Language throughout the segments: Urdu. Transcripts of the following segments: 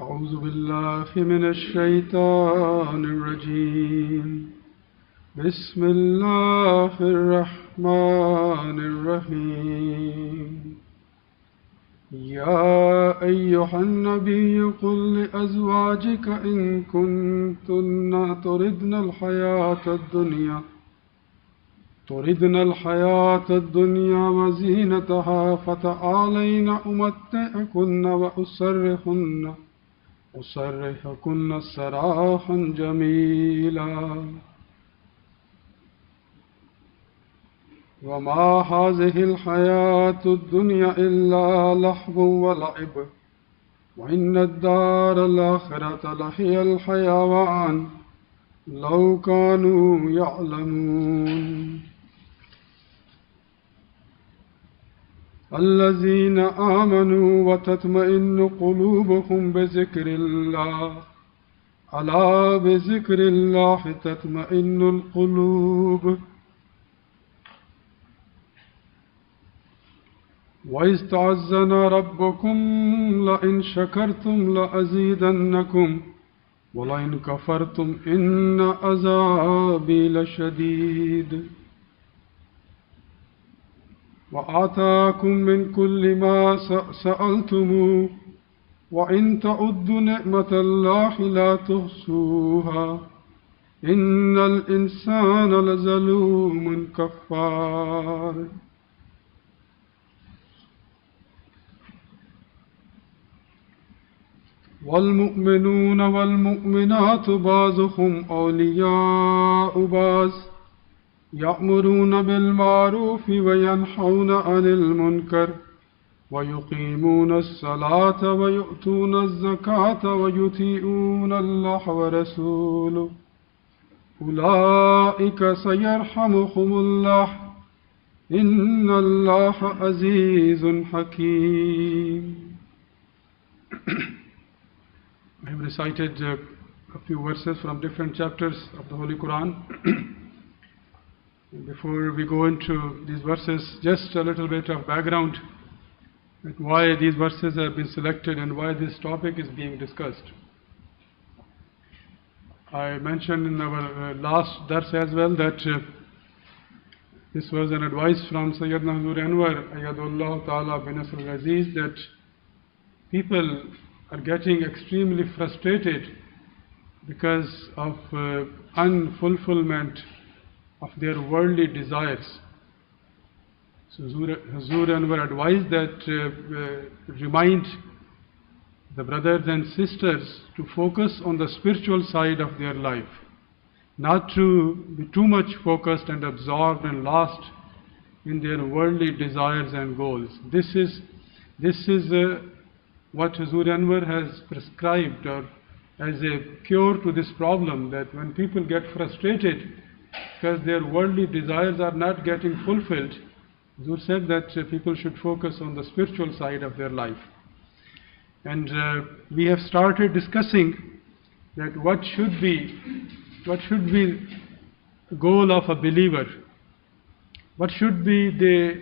أعوذ بالله من الشيطان الرجيم بسم الله الرحمن الرحيم يا أيها النبي قل لأزواجك إن كنتن تردن الحياة الدنيا وزينتها فتعالين أمتعكن وأسرحكن سراحا جميلا وما هذه الحياة الدنيا إلا لهو ولعب وإن الدار الآخرة لهي الحيوان لو كانوا يعلمون الذين آمنوا وتطمئن قلوبهم بذكر الله ألا بذكر الله تطمئن القلوب وإذ تعزن ربكم لئن شكرتم لأزيدنكم ولئن كفرتم إن عذابي لشديد وآتاكم من كل ما سألتموه وإن تعدوا نعمة الله لا تحصوها إن الإنسان لظلوم كفار والمؤمنون والمؤمنات بعضهم أولياء بعض يأمرون بالمعروف وينهون عن المنكر ويقيمون الصلاة ويؤتون الزكاة ويطيعون الله ورسوله أولئك سيرحمهم الله إن الله عزيز حكيم. I have recited a few verses from different chapters of the Holy Quran. Before we go into these verses, just a little bit of background at why these verses have been selected and why this topic is being discussed. I mentioned in our last dars as well that this was an advice from Sayyidina Huzur Anwar Ayadullah Ta'ala bin Nasr al-Aziz that people are getting extremely frustrated because of unfulfillment of their worldly desires. So Huzur Anwar advised that remind the brothers and sisters to focus on the spiritual side of their life, not to be too much focused and absorbed and lost in their worldly desires and goals. This is what Huzur Anwar has prescribed or as a cure to this problem, that when people get frustrated because their worldly desires are not getting fulfilled, Huzur said that people should focus on the spiritual side of their life. And we have started discussing that what should be the goal of a believer, what should be the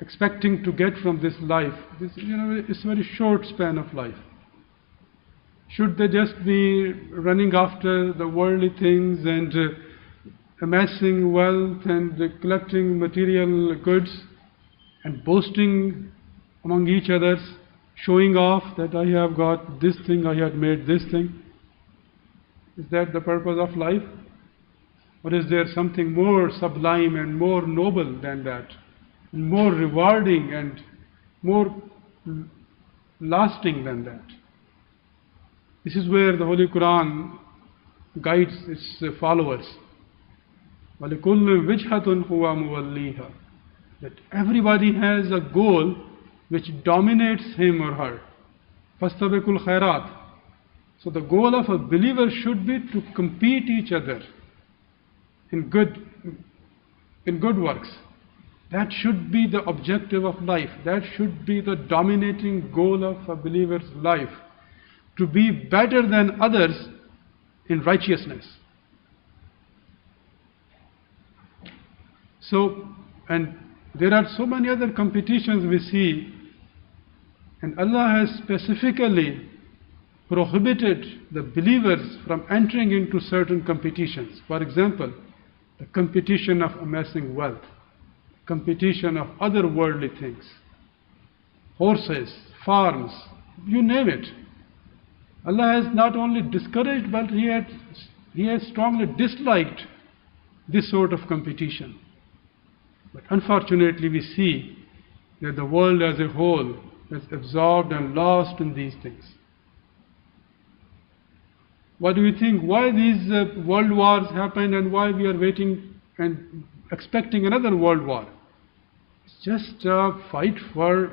expecting to get from this life. This, it's a very short span of life. Should they just be running after the worldly things and amassing wealth and collecting material goods and boasting among each other, showing off that I have got this thing, I have made this thing? Is that the purpose of life? Or is there something more sublime and more noble than that? And more rewarding and more lasting than that? This is where the Holy Quran guides its followers. وَلِكُلِّ وِجْهَةٌ هُوَ مُوَلِّيهَا. That everybody has a goal which dominates him or her. فَاسْتَبِقُوا الْخَيْرَاتِ. So the goal of a believer should be to compete each other in good works. That should be the objective of life. That should be the dominating goal of a believer's life. To be better than others in righteousness. So, and there are so many other competitions we see And Allah has specifically prohibited the believers from entering into certain competitions. For example, the competition of amassing wealth, competition of other worldly things, horses, farms, you name it. Allah has not only discouraged, but He has strongly disliked this sort of competition. But unfortunately, we see that the world as a whole is absorbed and lost in these things. What do you think? Why these world wars happen, and why we are waiting and expecting another world war? It's just a fight for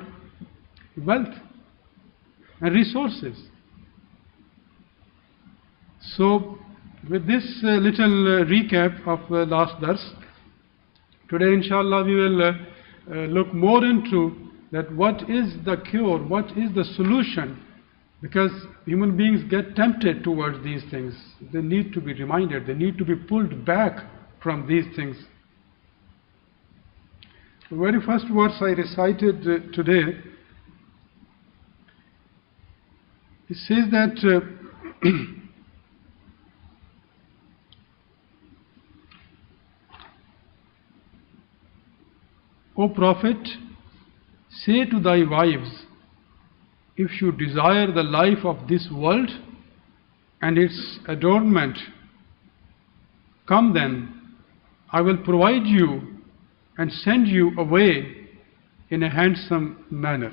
wealth and resources. So, with this little recap of last dars, today inshallah we will look more into that what is the cure, what is the solution, because human beings get tempted towards these things. They need to be reminded, they need to be pulled back from these things. The very first verse I recited today, it says that O Prophet, say to thy wives, if you desire the life of this world and its adornment, come then, I will provide you and send you away in a handsome manner.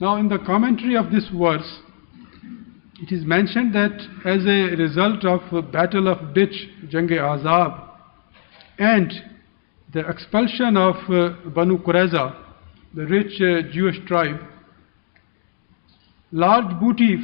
Now in the commentary of this verse, it is mentioned that as a result of the Battle of Ditch, Jang-e-Azab, and the expulsion of Banu Qurayza, the rich Jewish tribe, large booty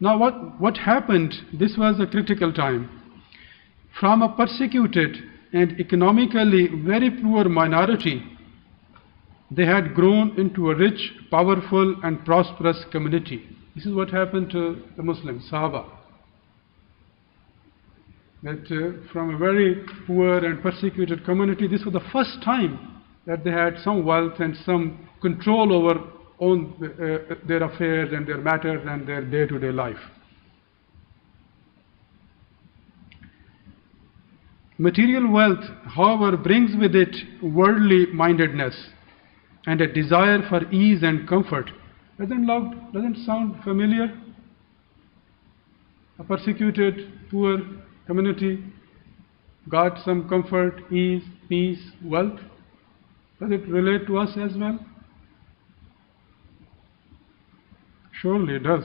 Now what happened, this was a critical time. From a persecuted and economically very poor minority, they had grown into a rich, powerful and prosperous community. This is what happened to the Muslims, Sahaba. That from a very poor and persecuted community, this was the first time that they had some wealth and some control over their affairs and their matters and their day-to-day life. Material wealth, however, brings with it worldly mindedness and a desire for ease and comfort. Doesn't sound familiar? A persecuted, poor community got some comfort, ease, peace, wealth. Does it relate to us as well? Surely it does.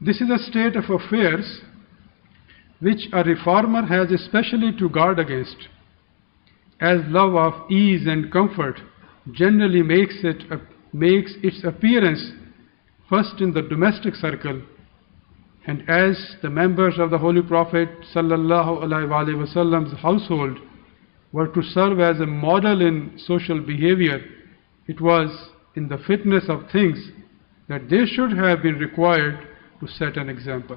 This is a state of affairs which a reformer has especially to guard against, as love of ease and comfort generally makes its appearance first in the domestic circle, and as the members of the Holy Prophet sallallahu alaihi wasallam's household were to serve as a model in social behavior, it was in the fitness of things that they should have been required to set an example.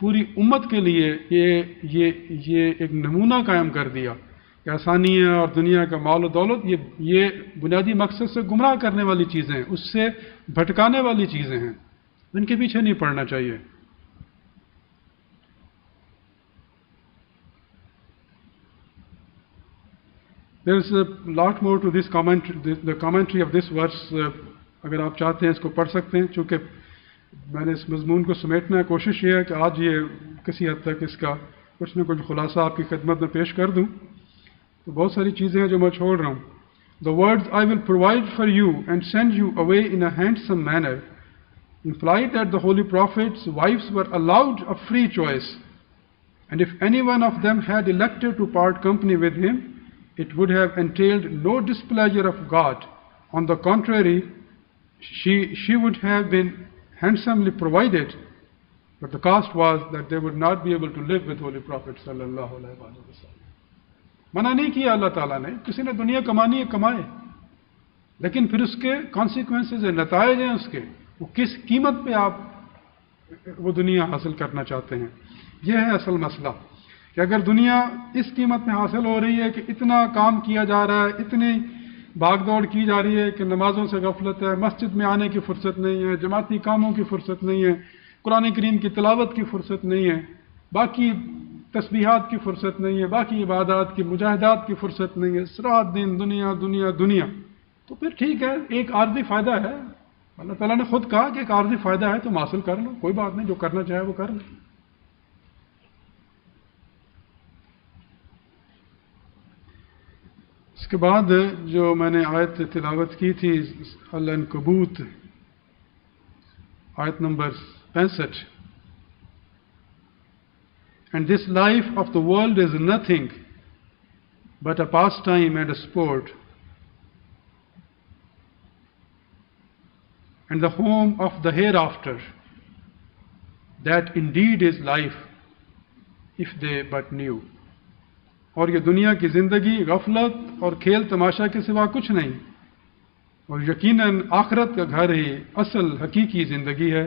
پوری امت کے لیے یہ ایک نمونہ قائم کر دیا کہ آسانیاں اور دنیا کا مال و دولت یہ بنیادی مقصد سے گمراہ کرنے والی چیزیں ہیں، اس سے بھٹکانے والی چیزیں ہیں، ان کے پیچھے نہیں پڑنا چاہیے. There is a lot more to this commentary. The commentary of this verse, اگر آپ چاہتے ہیں اس کو پڑھ سکتے ہیں. چونکہ میں نے اس مضمون کو سمیٹنا کوشش یہ ہے کہ آج یہ کسی حد تک اس کا کچھ نہ کچھ خلاصہ آپ کی خدمت میں پیش کر دوں. تو بہت ساری چیزیں ہیں جو میں چھوڑ رہا ہوں. The words I will provide for you and send you away in a handsome manner implied that the holy prophets' wives were allowed a free choice, and if any one of them had elected to part company with him, it would have entailed no displeasure of God. On the contrary, she would have been handsomely provided, but the cost was that they would not be able to live with Holy Prophet sallallahu alaihi wasallam. منع نہیں کیا اللہ تعالیٰ نے، کسی نے دنیا کمانی ہے کمائے، لیکن پھر اس کے کانسیکوینسز ہیں، نتائج ہیں اس کے، وہ کس قیمت پہ آپ وہ دنیا حاصل کرنا چاہتے ہیں. یہ ہے اصل مسئلہ کہ اگر دنیا اس قیمت میں حاصل ہو رہی ہے کہ اتنا کام کیا جا رہا ہے، اتنی بھاگ دوڑ کی جا رہی ہے کہ نمازوں سے غفلت ہے، مسجد میں آنے کی فرصت نہیں ہے، جماعتی کاموں کی فرصت نہیں ہے، قرآن کریم کی تلاوت کی فرصت نہیں ہے، باقی تسبیحات کی فرصت نہیں ہے، باقی عبادات کی مجاہدات کی فرصت نہیں ہے، رات دن دنیا دنیا دنیا، تو پھر ٹھیک ہے، ایک عارضی فائدہ ہے. اللہ تعالیٰ نے خود کہا کہ ایک عارضی فائدہ ہے، تم حاصل کر لو، کوئی بات نہیں، جو کرنا چاہے وہ کر لو. اس کے بعد جو میں نے آیت تلاوت کی تھی العنکبوت آیت number 65. And this life of the world is nothing but a pastime and a sport, and the home of the hereafter, that indeed is life, if they but knew. اور یہ دنیا کی زندگی غفلت اور کھیل تماشا کے سوا کچھ نہیں، اور یقیناً آخرت کا گھر ہی اصل حقیقی زندگی ہے،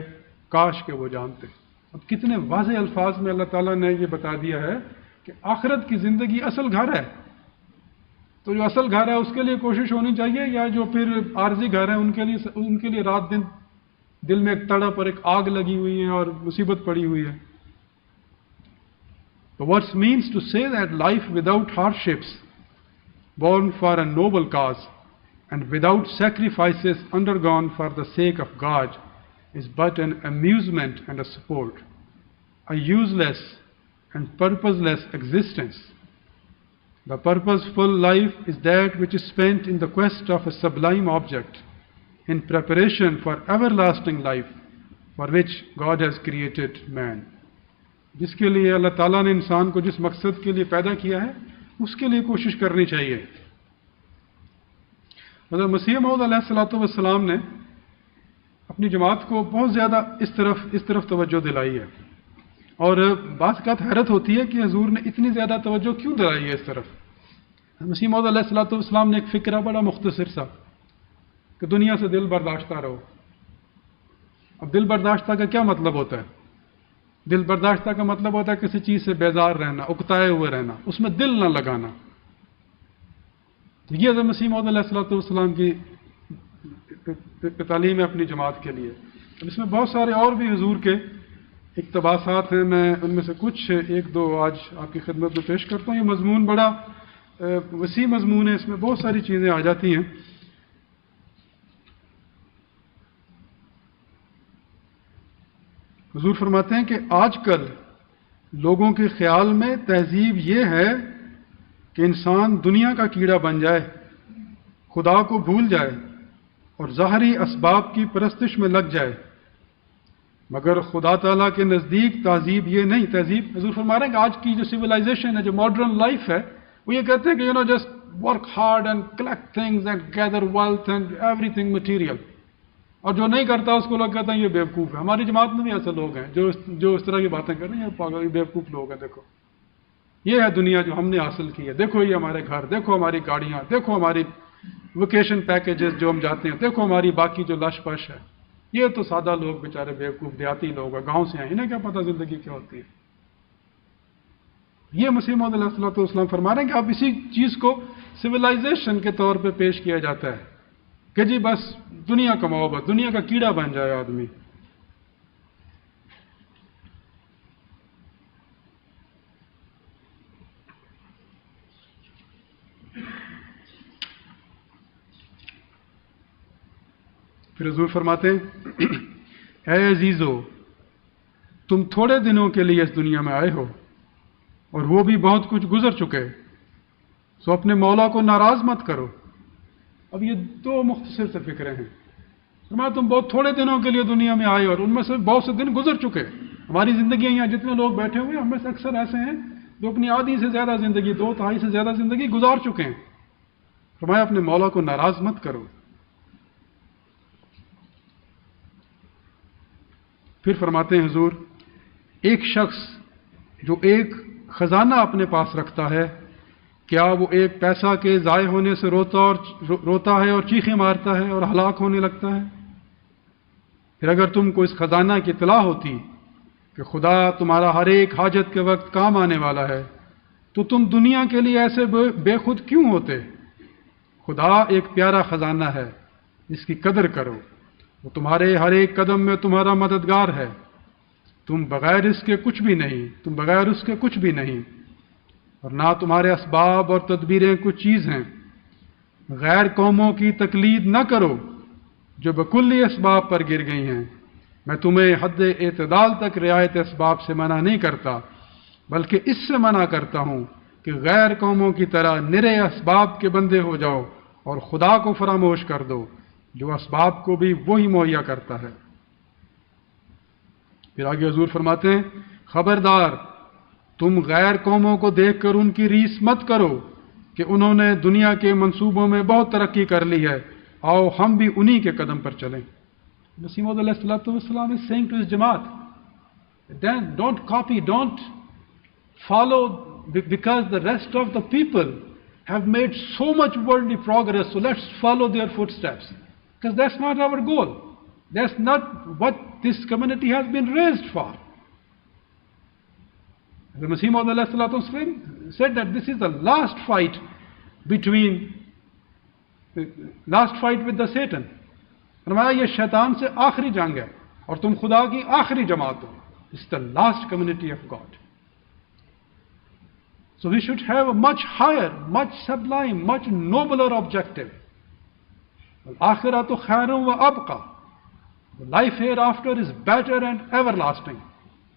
کاش کہ وہ جانتے. اب کتنے واضح الفاظ میں اللہ تعالیٰ نے یہ بتا دیا ہے کہ آخرت کی زندگی اصل گھر ہے. تو جو اصل گھر ہے اس کے لیے کوشش ہونی چاہیے، یا جو پھر عارضی گھر ہیں ان کے لیے رات دن دل میں ایک تڑپ اور ایک آگ لگی ہوئی ہے اور مصیبت پڑی ہوئی ہے. The verse means to say that life without hardships, born for a noble cause, and without sacrifices undergone for the sake of God, is but an amusement and a sport, a useless and purposeless existence. The purposeful life is that which is spent in the quest of a sublime object, in preparation for everlasting life, for which God has created man. جس کے لیے اللہ تعالیٰ نے انسان کو جس مقصد کے لیے پیدا کیا ہے اس کے لیے کوشش کرنی چاہیے. حضرت مسیح موعود علیہ الصلوۃ والسلام نے اپنی جماعت کو بہت زیادہ اس طرف توجہ دلائی ہے، اور بعض اوقات حیرت ہوتی ہے کہ حضور نے اتنی زیادہ توجہ کیوں دلائی ہے اس طرف. مسیح موعود علیہ الصلوۃ والسلام نے ایک فکرہ بڑا مختصر سا کہ دنیا سے دل برداشتہ رہو. اب دل برداشتہ کا کیا مطلب ہوتا ہے؟ دل برداشتہ کا مطلب ہوتا ہے کسی چیز سے بیزار رہنا، اکتائے ہوئے رہنا، اس میں دل نہ لگانا. یہ حضرت مسیح موعود علیہ الصلوۃ والسلام کی تعلیم ہے اپنی جماعت کے لیے. اب اس میں بہت سارے اور بھی حضور کے اقتباسات ہیں، میں ان میں سے کچھ ایک دو آج آپ کی خدمت میں پیش کرتا ہوں. یہ مضمون بڑا وسیع مضمون ہے، اس میں بہت ساری چیزیں آ جاتی ہیں. حضور فرماتے ہیں کہ آج کل لوگوں کے خیال میں تہذیب یہ ہے کہ انسان دنیا کا کیڑا بن جائے، خدا کو بھول جائے اور ظاہری اسباب کی پرستش میں لگ جائے، مگر خدا تعالیٰ کے نزدیک تہذیب یہ نہیں. تہذیب حضور فرما رہے ہیں کہ آج کی جو سویلائزیشن ہے، جو ماڈرن لائف ہے، وہ یہ کہتے ہیں کہ just work hard and collect things and گیدر wealth and every thing material, اور جو نہیں کرتا اس کو لوگ کہتے ہیں یہ بیوقوف ہے. ہماری جماعت میں بھی ایسے لوگ ہیں جو اس طرح کی باتیں کر رہے ہیں، یہ بیوقوف لوگ ہیں. دیکھو یہ ہے دنیا جو ہم نے حاصل کی ہے، دیکھو یہ ہمارے گھر، دیکھو ہماری گاڑیاں، دیکھو ہماری ویکیشن پیکیجز جو ہم جاتے ہیں، دیکھو ہماری باقی جو لش پش ہے. یہ تو سادہ لوگ بیچارے بیوقوف دیہاتی لوگ ہیں، گاؤں سے ہیں، انہیں کیا پتہ زندگی کیا ہوتی ہے. یہ مسیح موعود علیہ الصلوۃ والسلام فرما رہے ہیں کہ اب اسی چیز کو سویلائزیشن کے طور پہ پیش کیا جاتا ہے کہ جی بس دنیا کماؤ، بس دنیا کا کیڑا بن جائے آدمی. پھر حضور فرماتے ہیں اے عزیزو، تم تھوڑے دنوں کے لیے اس دنیا میں آئے ہو اور وہ بھی بہت کچھ گزر چکے، سو اپنے مولا کو ناراض مت کرو. اب یہ دو مختصر سے فکریں ہیں. فرمایا تم بہت تھوڑے دنوں کے لیے دنیا میں آئے اور ان میں سے بہت سے دن گزر چکے. ہماری زندگیاں یہاں جتنے لوگ بیٹھے ہوئے ہیں ہم میں سے اکثر ایسے ہیں جو اپنی آدھی سے زیادہ زندگی، 2/3 سے زیادہ زندگی گزار چکے ہیں. فرمایا اپنے مولا کو ناراض مت کرو. پھر فرماتے ہیں حضور، ایک شخص جو ایک خزانہ اپنے پاس رکھتا ہے، کیا وہ ایک پیسہ کے ضائع ہونے سے روتا ہے اور چیخیں مارتا ہے اور ہلاک ہونے لگتا ہے؟ پھر اگر تم کو اس خزانہ کی اطلاع ہوتی کہ خدا تمہارا ہر ایک حاجت کے وقت کام آنے والا ہے تو تم دنیا کے لیے ایسے بے خود کیوں ہوتے؟ خدا ایک پیارا خزانہ ہے، اس کی قدر کرو، وہ تمہارے ہر ایک قدم میں تمہارا مددگار ہے. تم بغیر اس کے کچھ بھی نہیں، اور نہ تمہارے اسباب اور تدبیریں کچھ چیز ہیں. غیر قوموں کی تقلید نہ کرو جو بکلی اسباب پر گر گئی ہیں. میں تمہیں حد اعتدال تک رعایت اسباب سے منع نہیں کرتا، بلکہ اس سے منع کرتا ہوں کہ غیر قوموں کی طرح نرے اسباب کے بندے ہو جاؤ اور خدا کو فراموش کر دو جو اسباب کو بھی وہی مہیا کرتا ہے. پھر آگے حضور فرماتے ہیں خبردار، تم غیر قوموں کو دیکھ کر ان کی ریس مت کرو کہ انہوں نے دنیا کے منصوبوں میں بہت ترقی کر لی ہے، آؤ ہم بھی انہی کے قدم پر چلیں. مسیح موعود علیہ السلام is saying to his Jamaat, then don't copy, don't follow because the rest of the people have made so much worldly progress, so let's follow their footsteps. Because that's not our goal. That's not what this community has been raised for. The Masih Maud said that this is the last fight with the Satan. فرمایا یہ شیطان سے آخری جنگ ہے اور تم خدا کی آخری جماعت ہو. It's the last community of God. So we should have a much higher, much sublime, much nobler objective. الآخرۃ خیر و ابقی. The life hereafter is better and everlasting.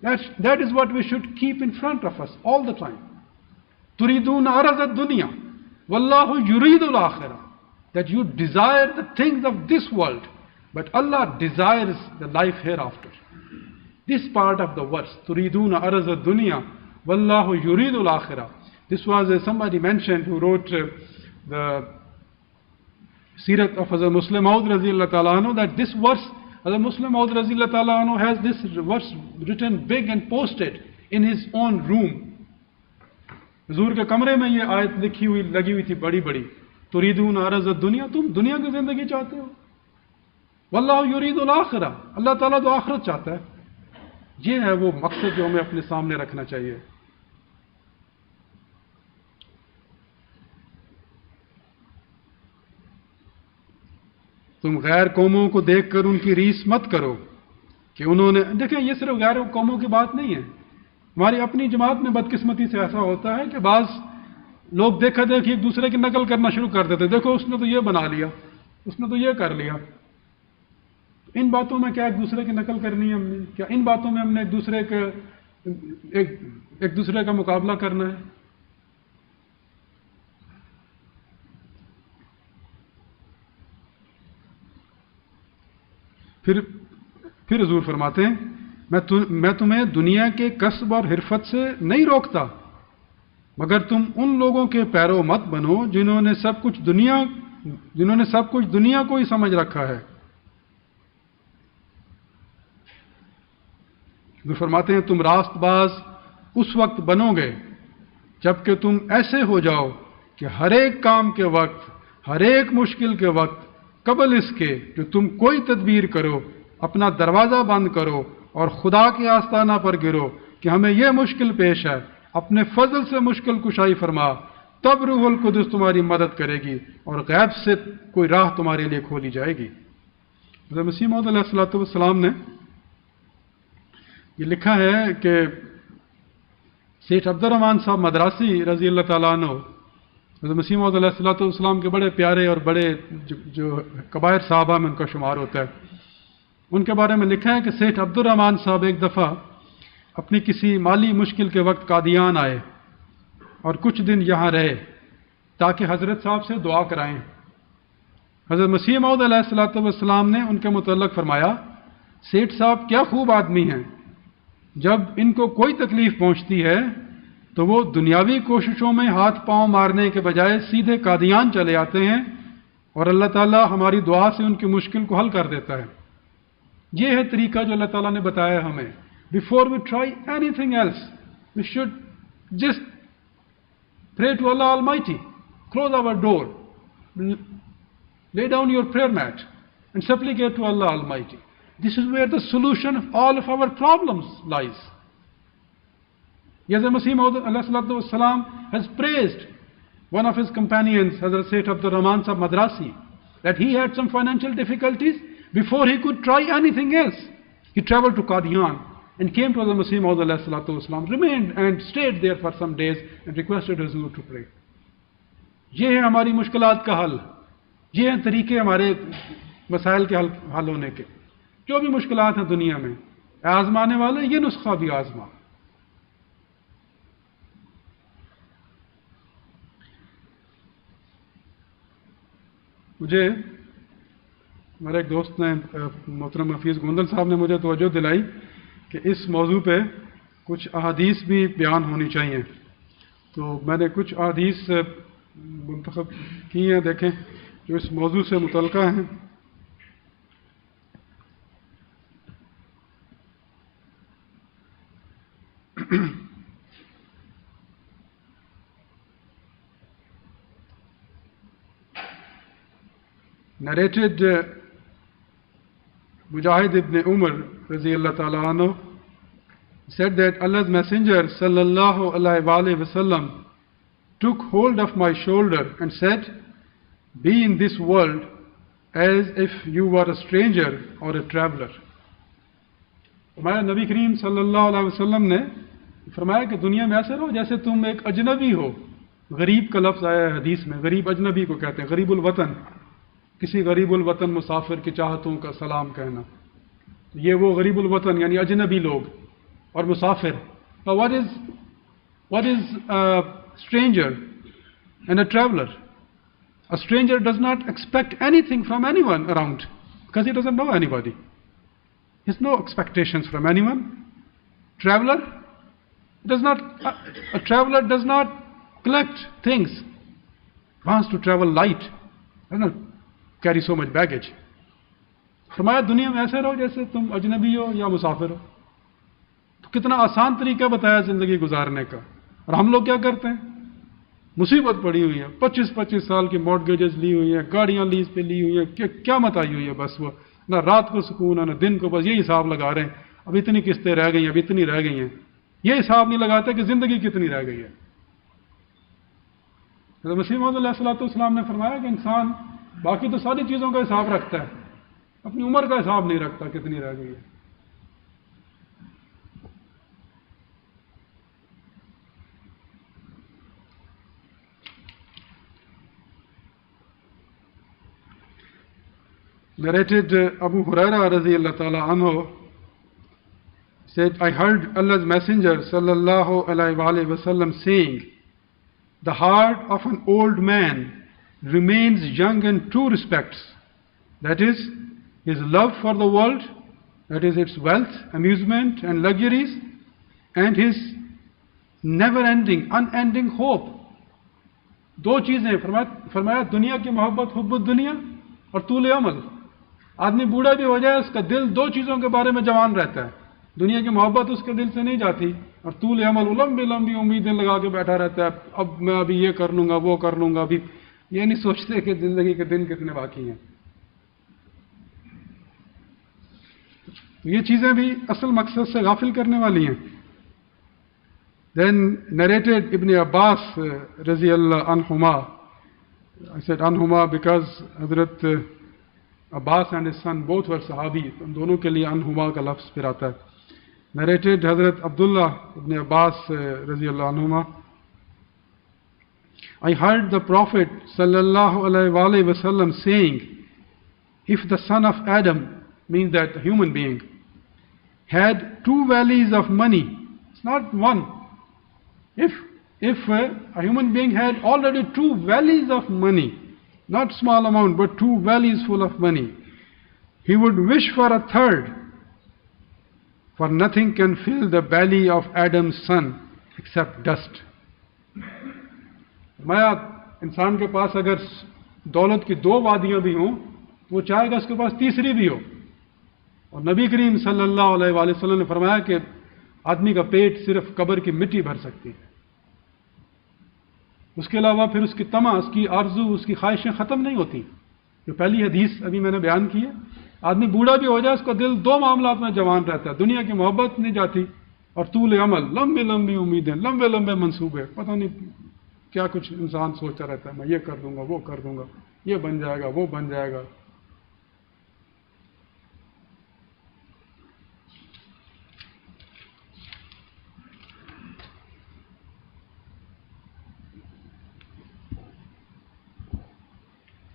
That is what we should keep in front of us all the time. تريدون عرض الدنيا والله يريد الآخرة. That you desire the things of this world, but Allah desires the life hereafter. This part of the verse, تريدون عرض الدنيا والله يريد الآخرة. This was somebody mentioned who wrote the Sirat of Hazrat Muslim Maud Raziyallahu Ta'ala Anhu, that this verse, Hazrat Muslim Maud Raziyallahu Ta'ala Anhu has this verse written big and posted in his own room. حضور کے کمرے میں یہ آیت لکھی ہوئی لگی ہوئی تھی بڑی بڑی. تريدون عرض الدنيا, تم دنیا کی زندگی چاہتے ہو. واللہ یرید الآخرہ, اللہ تعالیٰ تو آخرت چاہتا ہے. یہ ہے وہ مقصد جو ہمیں اپنے سامنے رکھنا چاہیے. تم غیر قوموں کو دیکھ کر ان کی ریس مت کرو کہ انہوں نے, دیکھیں یہ صرف غیر قوموں کی بات نہیں ہے. ہماری اپنی جماعت میں بدقسمتی سے ایسا ہوتا ہے کہ بعض لوگ دیکھا دیکھ ایک دوسرے کی نقل کرنا شروع کر دیتے. دیکھو اس نے تو یہ بنا لیا, اس نے تو یہ کر لیا. ان باتوں میں کیا ایک دوسرے کی نقل کرنی ہے ہم نے؟ کیا ان باتوں میں ہم نے ایک دوسرے کا مقابلہ کرنا ہے؟ پھر حضور فرماتے ہیں میں تمہیں دنیا کے کسب اور حرفت سے نہیں روکتا, مگر تم ان لوگوں کے پیرو مت بنو جنہوں نے سب کچھ دنیا کو ہی سمجھ رکھا ہے. وہ فرماتے ہیں تم راست باز اس وقت بنو گے جبکہ تم ایسے ہو جاؤ کہ ہر ایک کام کے وقت, ہر ایک مشکل کے وقت, قبل اس کے جو تم کوئی تدبیر کرو, اپنا دروازہ بند کرو اور خدا کے آستانہ پر گرو کہ ہمیں یہ مشکل پیش ہے، اپنے فضل سے مشکل کشائی فرما، تب روح القدس تمہاری مدد کرے گی اور غیب سے کوئی راہ تمہارے لیے کھولی جائے گی۔ حضرت مسیح موعود علیہ الصلوۃ والسلام نے یہ لکھا ہے کہ سیٹھ عبد الرحمن صاحب مدراسی رضی اللہ تعالیٰ عنہ حضرت مسیح موعود علیہ الصلوۃ والسلام کے بڑے پیارے اور بڑے جو کبائر صحابہ میں ان کا شمار ہوتا ہے، ان کے بارے میں لکھا ہے کہ سیٹھ عبد الرحمن صاحب ایک دفعہ اپنی کسی مالی مشکل کے وقت قادیان آئے اور کچھ دن یہاں رہے تاکہ حضرت صاحب سے دعا کرائیں۔ حضرت مسیح موعود علیہ الصلوۃ والسلام نے ان کے متعلق فرمایا، سیٹھ صاحب کیا خوب آدمی ہیں، جب ان کو کوئی تکلیف پہنچتی ہے تو وہ دنیاوی کوششوں میں ہاتھ پاؤں مارنے کے بجائے سیدھے قادیان چلے آتے ہیں اور اللہ تعالیٰ ہماری دعا سے ان کی مشکل کو حل کر دیتا ہے۔ یہ ہے طریقہ جو اللہ تعالیٰ نے بتایا ہے ہمیں۔ Before we try anything else, we should just pray to Allah Almighty. Close our door, lay down your prayer mat and supplicate to Allah Almighty. This is where the solution of all of our problems lies. Hazrat Masih Maud alayhi salatu wassalam has praised one of his companions, Hazrat Sayyid Abdul Rahman Sahib Madrasi, that he had some financial difficulties. Before he could try anything else, he traveled to Qadian and came to Hazrat Masih Maud alayhi salatu wassalam, remained and stayed there for some days and requested Hazur to pray. یہ ہے ہماری مشکلات کا حل، یہ ہیں طریقے ہمارے مسائل کے حل ہونے کے۔ جو بھی مشکلات ہیں دنیا میں، آزمانے والے یہ نسخہ بھی آزما۔ مجھے ہمارے ایک دوست نے محترم حفیظ گوندل صاحب نے مجھے توجہ دلائی کہ اس موضوع پہ کچھ احادیث بھی بیان ہونی چاہیے، تو میں نے کچھ احادیث منتخب کی ہیں، دیکھیں جو اس موضوع سے متعلقہ ہیں۔ Narrated Mujahid ibn Umar radiyallahu ta'ala anhu said that Allah's Messenger sallallahu alaihi wasallam took hold of my shoulder and said, "Be in this world as if you were a stranger or a traveler." ہمارے نبی کریم صلی اللہ علیہ وسلم نے فرمایا کہ دنیا میں ایسے رہو جیسے تم ایک اجنبی ہو۔ غریب کا لفظ آیا ہے حدیث میں، غریب اجنبی کو کہتے ہیں، غریب الوطن، کسی غریب الوطن مسافر کی چاہتوں کا سلام کہنا، یہ وہ غریب الوطن یعنی اجنبی لوگ اور مسافر۔ What is a stranger and a traveler? A stranger does not expect anything from anyone around because he doesn't know anybody. He has no expectations from anyone. A traveler does not collect things. He wants to travel light, does not carry so much baggage. فرمایا دنیا میں ایسے رہو جیسے تم اجنبی ہو یا مسافر ہو۔ تو کتنا آسان طریقہ بتایا زندگی گزارنے کا، اور ہم لوگ کیا کرتے ہیں؟ مصیبت پڑی ہوئی ہے، 25 سال کی مارٹگیجز لی ہوئی ہیں، گاڑیاں لیز پہ لی ہوئی ہیں، کیا مت آئی ہوئی ہے، بس وہ نہ رات کو سکون ہے نہ دن کو، بس یہی حساب لگا رہے ہیں، اب اتنی قسطیں رہ گئی ہیں، اب اتنی رہ گئی ہیں، یہ حساب نہیں لگاتے کہ زندگی کتنی رہ گئی ہے۔ حضرت مسیح موعود علیہ الصلوۃ والسلام نے فرمایا کہ انسان باقی تو ساری چیزوں کا حساب رکھتا ہے، اپنی عمر کا حساب نہیں رکھتا کتنی رہ گئی ہے۔ Narrated Abu Huraira radiyallahu ta'ala anhu said, I heard Allah's Messenger sallallahu alaihi wasallam saying, the heart of an old man remains young in two respects, that is, his love for the world, that is its wealth, amusement and luxuries, and his never-ending, unending hope. دو چیزیں فرمایا دنیا کی محبت، حب الدنیا اور طول عمل۔ آدمی بوڑھا بھی ہو جائے اس کا دل دو چیزوں کے بارے میں جوان رہتا ہے، دنیا کی محبت اس کے دل سے نہیں جاتی، اور طول عمل لمبی لمبی امیدیں لگا کے بیٹھا رہتا ہے، اب میں ابھی یہ کر لوں گا وہ کر لوں گا، ابھی یہ نہیں سوچتے کہ زندگی کے دن کتنے باقی ہیں۔ تو یہ چیزیں بھی اصل مقصد سے غافل کرنے والی ہیں. Then narrated Ibn Abbas radiyallahu anhuma. I said anhuma because Hazrat Abbas and his son both were Sahabi. ان دونوں کے لیے anhuma کا لفظ پھر آتا ہے. Narrated Hazrat Abdullah Ibn Abbas radiyallahu anhuma. I heard the Prophet sallallahu alaihi wasallam saying, if the son of Adam, means that a human being, had 2 valleys of money, it's not one. If a human being had already 2 valleys of money, not small amount, but 2 valleys full of money, he would wish for a third, for nothing can fill the belly of Adam's son except dust. فرمایا انسان کے پاس اگر دولت کی 2 وادیاں بھی ہوں تو وہ چاہے گا اس کے پاس تیسری بھی ہو. اور نبی کریم صلی اللہ علیہ وآلہ وسلم نے فرمایا کہ آدمی کا پیٹ صرف قبر کی مٹی بھر سکتی ہے. اس کے علاوہ پھر اس کی طمع، اس کی آرزو، اس کی خواہشیں ختم نہیں ہوتی. جو پہلی حدیث ابھی میں نے بیان کی ہے، آدمی بوڑھا بھی ہو جائے اس کا دل 2 معاملات میں جوان رہتا ہے. دنیا کی محبت نہیں جاتی اور طول عمل، لمبی لمبی امیدیں، لمبے لمبے منصوبے. پتہ نہیں کیا کچھ انسان سوچتا رہتا ہے، میں یہ کر دوں گا، وہ کر دوں گا، یہ بن جائے گا، وہ بن جائے گا.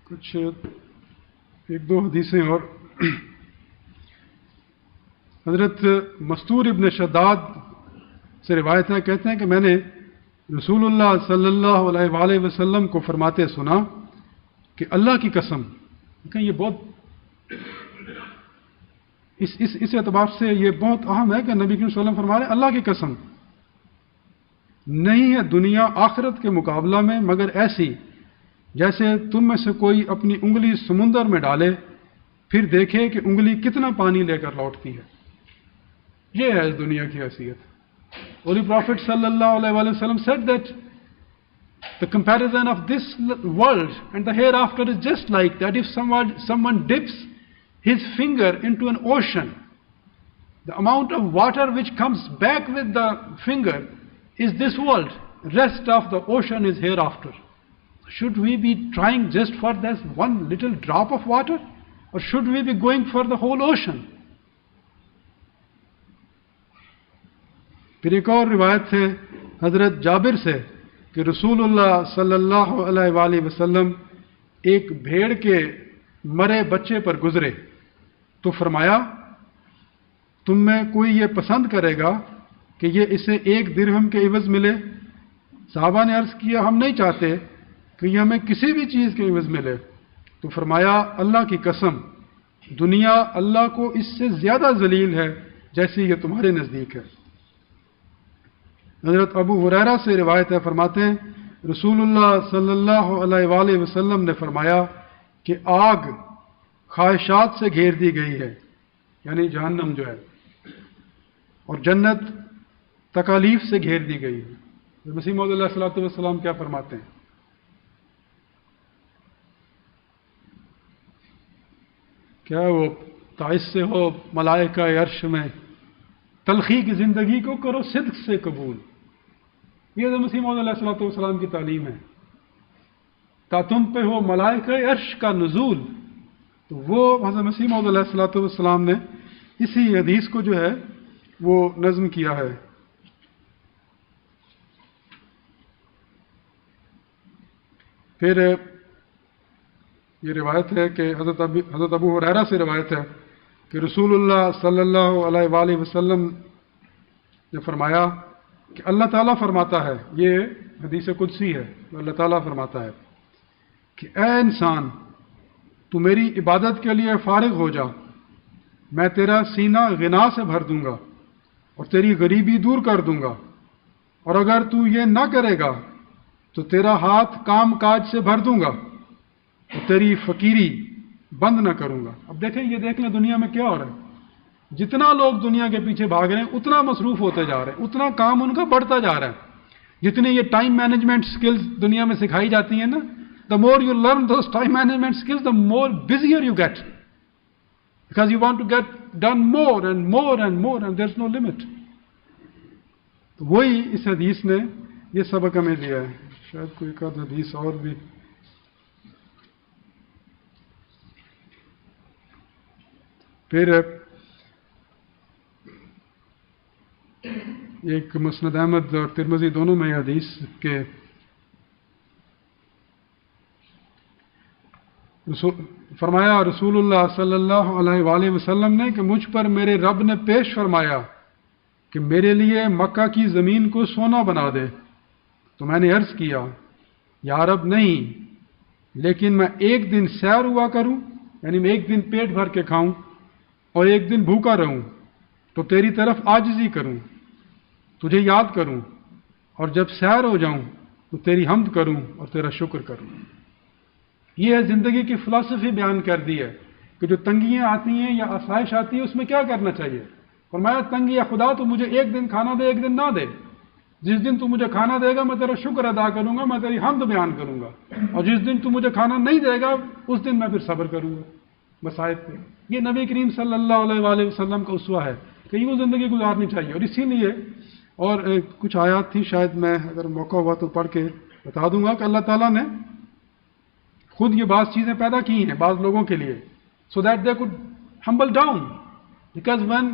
کچھ 1-2 حدیثیں اور. حضرت مستور ابن شداد سے روایت ہے، کہتے ہیں کہ میں نے رسول اللہ صلی اللہ علیہ وآلہ وسلم کو فرماتے سنا کہ اللہ کی قسم. یہ بہت اس اعتبار سے یہ بہت اہم ہے کہ نبی کریم صلی اللہ علیہ وسلم فرما رہے ہیں اللہ کی قسم نہیں ہے دنیا آخرت کے مقابلہ میں مگر ایسی جیسے تم میں سے کوئی اپنی انگلی سمندر میں ڈالے پھر دیکھے کہ انگلی کتنا پانی لے کر لوٹتی ہے. یہ ہے اس دنیا کی حیثیت. Holy Prophet sallallahu alaihi wasallam said that the comparison of this world and the hereafter is just like that. If someone dips his finger into an ocean, the amount of water which comes back with the finger is this world. Rest of the ocean is hereafter. Should we be trying just for this one little drop of water, or should we be going for the whole ocean? پھر ایک اور روایت ہے حضرت جابر سے کہ رسول اللہ صلی اللہ علیہ وآلہ وسلم ایک بھیڑ کے مرے بچے پر گزرے تو فرمایا تم میں کوئی یہ پسند کرے گا کہ یہ اسے 1 درہم کے عوض ملے؟ صحابہ نے عرض کیا ہم نہیں چاہتے کہ یہ ہمیں کسی بھی چیز کے عوض ملے. تو فرمایا اللہ کی قسم دنیا اللہ کو اس سے زیادہ ذلیل ہے جیسی یہ تمہارے نزدیک ہے. حضرت ابو ہریرہ سے روایت ہے، فرماتے ہیں رسول اللہ صلی اللہ علیہ وآلہ وسلم نے فرمایا کہ آگ خواہشات سے گھیر دی گئی ہے، یعنی جہنم جو ہے، اور جنت تکالیف سے گھیر دی گئی ہے. مسیح موعود علیہ الصلوۃ والسلام کیا فرماتے ہیں؟ کیا وہ تعس سے ہو ملائکہ عرش میں، تلخی کی زندگی کو کرو صدق سے قبول. یہ تو مسیح موعود علیہ الصلوۃ والسلام کی تعلیم ہے. تا تم پہ ہو ملائکہ عرش کا نزول، تو وہ حضرت مسیح موعود علیہ الصلوۃ والسلام نے اسی حدیث کو جو ہے وہ نظم کیا ہے. پھر یہ روایت ہے کہ حضرت ابو ہریرہ سے روایت ہے کہ رسول اللہ صلی اللہ علیہ وآلہ وسلم نے فرمایا کہ اللہ تعالیٰ فرماتا ہے، یہ حدیث قدسی ہے، اللہ تعالیٰ فرماتا ہے کہ اے انسان تو میری عبادت کے لیے فارغ ہو جا، میں تیرا سینہ غنا سے بھر دوں گا اور تیری غریبی دور کر دوں گا، اور اگر تو یہ نہ کرے گا تو تیرا ہاتھ کام کاج سے بھر دوں گا اور تیری فقیری بند نہ کروں گا. اب دیکھیں، یہ دیکھ لیں دنیا میں کیا ہو رہا ہے. جتنا لوگ دنیا کے پیچھے بھاگ رہے ہیں اتنا مصروف ہوتے جا رہے ہیں، اتنا کام ان کا بڑھتا جا رہا ہے. جتنی یہ ٹائم مینجمنٹ سکلز دنیا میں سکھائی جاتی ہیں نا، the more you learn those time management skills, the more busier you get. because you want to get done more and more and more, and there's no limit. وہی اس حدیث نے یہ سبق ہمیں دیا ہے. شاید کوئی ایک حدیث اور بھی. پھر ایک مسند احمد اور ترمذی دونوں میں حدیث کے فرمایا رسول اللہ صلی اللہ علیہ وآلہ وسلم نے کہ مجھ پر میرے رب نے پیش فرمایا کہ میرے لیے مکہ کی زمین کو سونا بنا دے. تو میں نے عرض کیا یا رب نہیں، لیکن میں ایک دن سیر ہوا کروں، یعنی میں ایک دن پیٹ بھر کے کھاؤں اور ایک دن بھوکا رہوں، تو تیری طرف عاجزی کروں، تجھے یاد کروں، اور جب سیر ہو جاؤں تو تیری حمد کروں اور تیرا شکر کروں. یہ ہے زندگی کی فلسفی بیان کر دی ہے کہ جو تنگیاں آتی ہیں یا آسائش آتی ہے اس میں کیا کرنا چاہیے. فرمایا تنگی یا خدا تو مجھے ایک دن کھانا دے ایک دن نہ دے. جس دن تو مجھے کھانا دے گا میں تیرا شکر ادا کروں گا، میں تیری حمد بیان کروں گا، اور جس دن تو مجھے کھانا نہیں دے گا اس دن میں پھر صبر کروں گا مصائب پہ. یہ نبی کریم صلی اللہ علیہ وآلہ وسلم کا اسوہ ہے کہ یہ وہ زندگی گزارنی چاہیے. اور اسی لیے اور کچھ آیات تھی، شاید میں اگر موقع ہوا تو پڑھ کے بتا دوں گا کہ اللہ تعالیٰ نے خود یہ بعض چیزیں پیدا کی ہیں بعض لوگوں کے لیے so that they could humble down, because when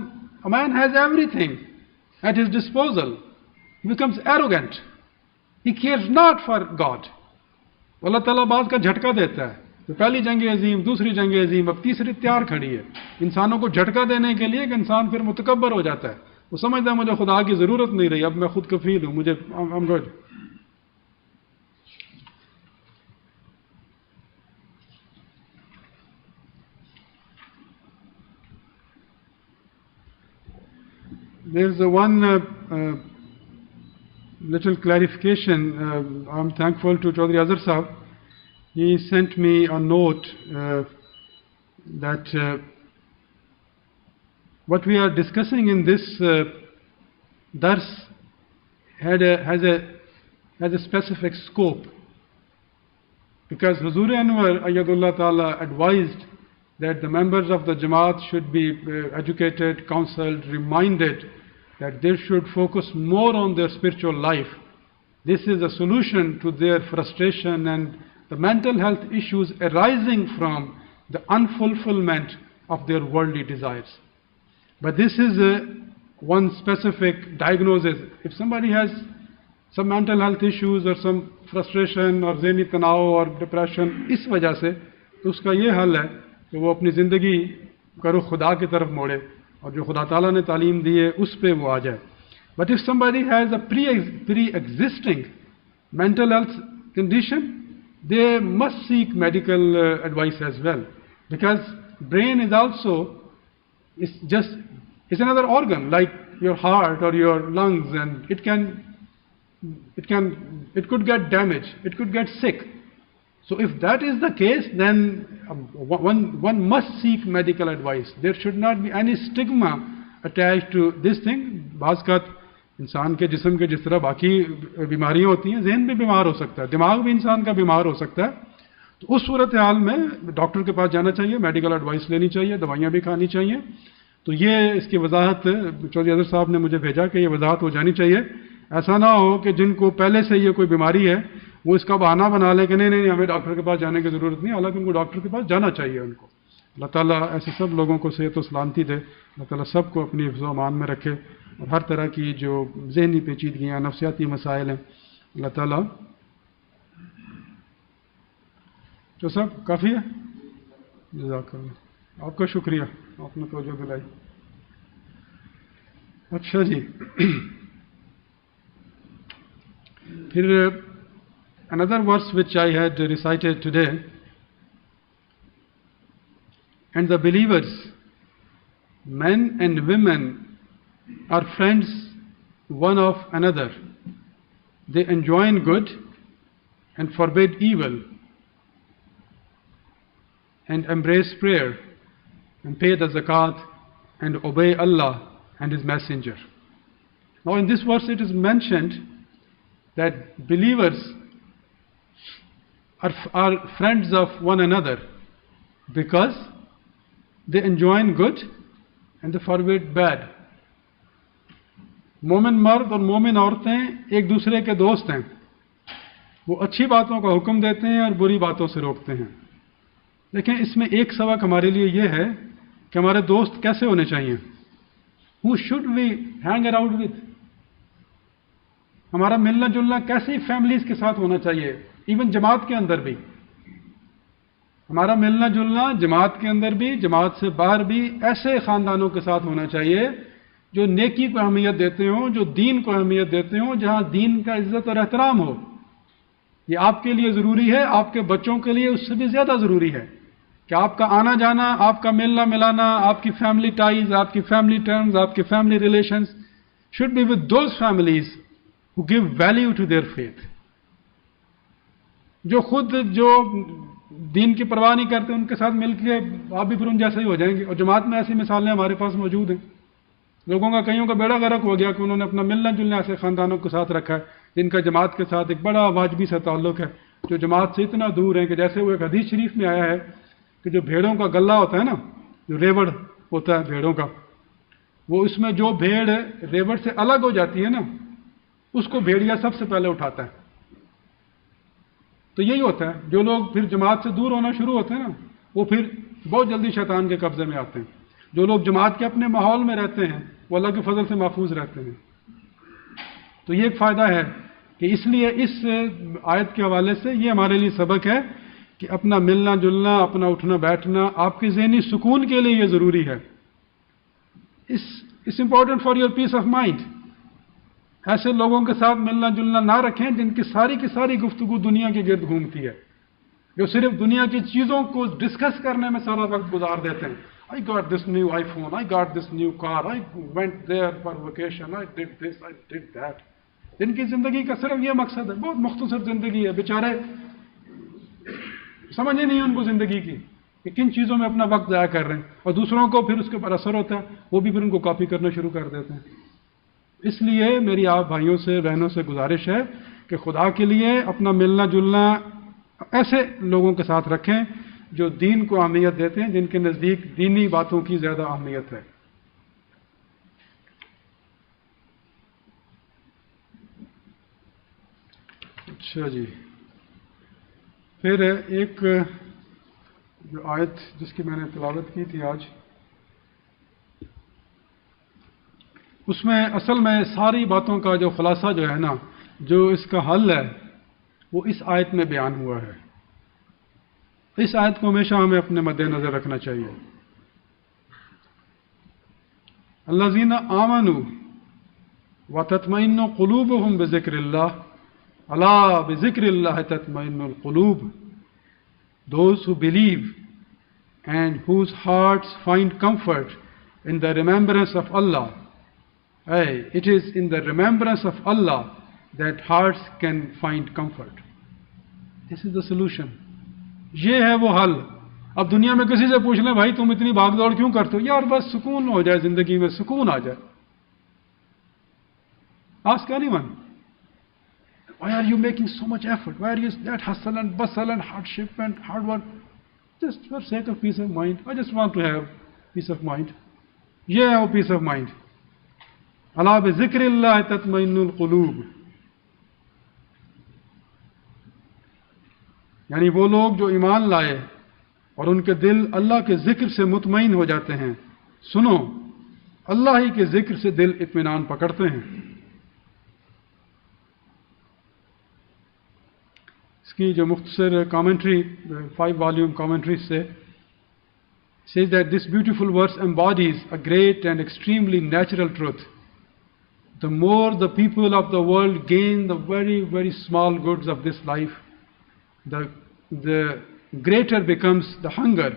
a man has everything at his disposal he becomes arrogant, he cares not for God. اللہ تعالیٰ بعض کا جھٹکا دیتا ہے. تو پہلی جنگ عظیم، دوسری جنگ عظیم، اب تیسری تیار کھڑی ہے انسانوں کو جھٹکا دینے کے لیے کہ انسان پھر متکبر ہو جاتا ہے. وہ سمجھتا ہے مجھے خدا کی ضرورت نہیں رہی، اب میں خود کفیل ہوں، مجھے I'm good. There's one little clarification. I'm thankful to Chaudhry Azhar Sahab. He sent me a note that what we are discussing in this dars has a specific scope, because Huzur Anwar Ayyadullah Ta'ala advised that the members of the Jama'at should be educated, counseled, reminded that they should focus more on their spiritual life. This is a solution to their frustration and the mental health issues arising from the unfulfillment of their worldly desires. But this is one specific diagnosis. If somebody has some mental health issues or some frustration or ذہنی تناؤ اور ڈپریشن اس وجہ سے، تو اس کا یہ حل ہے کہ وہ اپنی زندگی کا رخ خدا کی طرف موڑے اور جو خدا تعالیٰ نے تعلیم دی ہے اس پہ وہ آ جائے. But if somebody has a pre-existing mental health condition, they must seek medical advice as well, because brain is also it's another organ like your heart or your lungs, and it could get damaged, it could get sick. So if that is the case, then one must seek medical advice. There should not be any stigma attached to this thing. بعض کا انسان کے جسم کے جس طرح باقی بیماریاں ہوتی ہیں، ذہن بھی بیمار ہو سکتا ہے، دماغ بھی انسان کا بیمار ہو سکتا ہے. تو اس صورتحال میں ڈاکٹر کے پاس جانا چاہیے، میڈیکل ایڈوائس لینی چاہیے، دوائیاں بھی کھانی چاہیے. تو یہ اس کی وضاحت چودھری اظہر صاحب نے مجھے بھیجا کہ یہ وضاحت ہو جانی چاہیے. ایسا نہ ہو کہ جن کو پہلے سے یہ کوئی بیماری ہے وہ اس کا بہانہ بنا لے کہ نہیں ہمیں ڈاکٹر کے پاس جانے کی ضرورت نہیں، حالانکہ ان کو ڈاکٹر کے پاس جانا چاہیے. ان کو اللہ تعالیٰ ایسے سب لوگوں کو صحت و سلامتی دے. اللہ تعالیٰ سب کو اپنی حفظ و امان میں رکھے، اور ہر طرح کی جو ذہنی پیچیدگیاں، نفسیاتی مسائل ہیں، اللہ تعالیٰ. تو سب کافی ہے. جزاک اللہ، آپ کا شکریہ، آپ نے توجہ دلائی. اچھا جی، پھر another verse which I had recited today, and the believers, men and women, are friends one of another. They enjoin good and forbid evil, and embrace prayer, and pay the zakat, and obey Allah and His Messenger. Now in this verse it is mentioned that believers are friends of one another because they enjoin good and they forbid bad. مومن مرد اور مومن عورتیں ایک دوسرے کے دوست ہیں. وہ اچھی باتوں کا حکم دیتے ہیں اور بری باتوں سے روکتے ہیں. لیکن اس میں ایک سبق ہمارے لیے یہ ہے کہ ہمارے دوست کیسے ہونے چاہیے. Who should we hang around with? ہمارا ملنا جلنا کیسی فیملیز کے ساتھ ہونا چاہیے. ایون جماعت کے اندر بھی ہمارا ملنا جلنا جماعت کے اندر بھی جماعت سے باہر بھی ایسے خاندانوں کے ساتھ ہونا چاہیے جو نیکی کو اہمیت دیتے ہوں, جو دین کو اہمیت دیتے ہوں, جہاں دین کا عزت اور احترام ہو. یہ آپ کے لیے ضروری ہے, آپ کے بچوں کے لیے اس سے بھی زیادہ ضروری ہے کہ آپ کا آنا جانا, آپ کا ملنا ملانا, آپ کی فیملی ٹائز, آپ کی فیملی ٹرمز, آپ کی family relations should be with those families who give value to their faith. جو خود جو دین کی پرواہ نہیں کرتے ان کے ساتھ مل کے آپ بھی پھر ان جیسے ہی ہو جائیں گے. اور جماعت میں ایسی مثالیں ہمارے پاس موجود ہیں. لوگوں کا کئیوں کا بیڑا غرق ہو گیا کہ انہوں نے اپنا ملنا جلنا ایسے خاندانوں کے ساتھ رکھا ہے جن کا جماعت کے ساتھ ایک بڑا واجبی سا تعلق ہے, جو جماعت سے اتنا دور ہیں کہ جیسے وہ ایک حدیث شریف میں آیا ہے کہ جو بھیڑوں کا گلہ ہوتا ہے نا, جو ریوڑ ہوتا ہے بھیڑوں کا, وہ اس میں جو بھیڑ ریوڑ سے الگ ہو جاتی ہے نا, اس کو بھیڑیا سب سے پہلے اٹھاتا ہے. تو یہی ہوتا ہے, جو لوگ پھر جماعت سے دور ہونا شروع ہوتے ہیں نا, وہ پھر بہت جلدی شیطان کے قبضے میں آتے ہیں. جو لوگ جماعت کے اپنے ماحول میں رہتے ہیں وہ اللہ کے فضل سے محفوظ رہتے ہیں. تو یہ ایک فائدہ ہے کہ اس لیے اس آیت کے حوالے سے یہ ہمارے لیے سبق ہے کہ اپنا ملنا جلنا, اپنا اٹھنا بیٹھنا آپ کے ذہنی سکون کے لیے یہ ضروری ہے. It's important for your peace of mind. ایسے لوگوں کے ساتھ ملنا جلنا نہ رکھیں جن کی ساری گفتگو دنیا کے گرد گھومتی ہے, جو صرف دنیا کی چیزوں کو ڈسکس کرنے میں سارا وقت گزار دیتے ہیں. I got this new iPhone, I got this new car, I went there for vacation, I did this, I did that. جن کی زندگی کا صرف یہ مقصد ہے, بہت مختصر زندگی ہے, بیچارے سمجھ ہی نہیں ہے ان کو زندگی کی کہ کن چیزوں میں اپنا وقت ضائع کر رہے ہیں, اور دوسروں کو پھر اس کے پر اثر ہوتا ہے, وہ بھی پھر ان کو کاپی کرنا شروع کر دیتے ہیں. اس لیے میری آپ بھائیوں سے بہنوں سے گزارش ہے کہ خدا کے لیے اپنا ملنا جلنا ایسے لوگوں کے ساتھ رکھیں جو دین کو اہمیت دیتے ہیں, جن کے نزدیک دینی باتوں کی زیادہ اہمیت ہے. اچھا جی, پھر ایک جو آیت جس کی میں نے تلاوت کی تھی آج, اس میں اصل میں ساری باتوں کا جو خلاصہ جو ہے نا, جو اس کا حل ہے وہ اس آیت میں بیان ہوا ہے. اس آیت کو ہمیشہ ہمیں اپنے مد نظر رکھنا چاہیے. الذین آمنوا وتطمئن قلوبهم بذکر اللہ الا بذکر اللہ تطمئن القلوب. Those who believe and whose hearts find comfort in the remembrance of Allah. It is in the remembrance of Allah that hearts can find comfort. This is the solution. یہ ہے وہ حل. اب دنیا میں کسی سے پوچھ لیں بھائی تم اتنی بھاگ دوڑ کیوں کرتے ہو, یار بس سکون ہو جائے زندگی میں, سکون آ جائے. Ask anyone. Why are you making so much effort? Why are you that hustle and bustle and hardship and hard work? Just for sake of peace of mind. I just want to have peace of mind. یہ ہے وہ peace of mind. الا بذکر اللہ تطمئن القلوب. یعنی وہ لوگ جو ایمان لائے اور ان کے دل اللہ کے ذکر سے مطمئن ہو جاتے ہیں. سنو, اللہ ہی کے ذکر سے دل اطمینان پکڑتے ہیں. اس کی جو مختصر کامنٹری 5 والیوم کامنٹری سے says that this beautiful verse embodies a great and extremely natural truth. The more the people of the world gain the very, very small goods of this life, the greater becomes the hunger.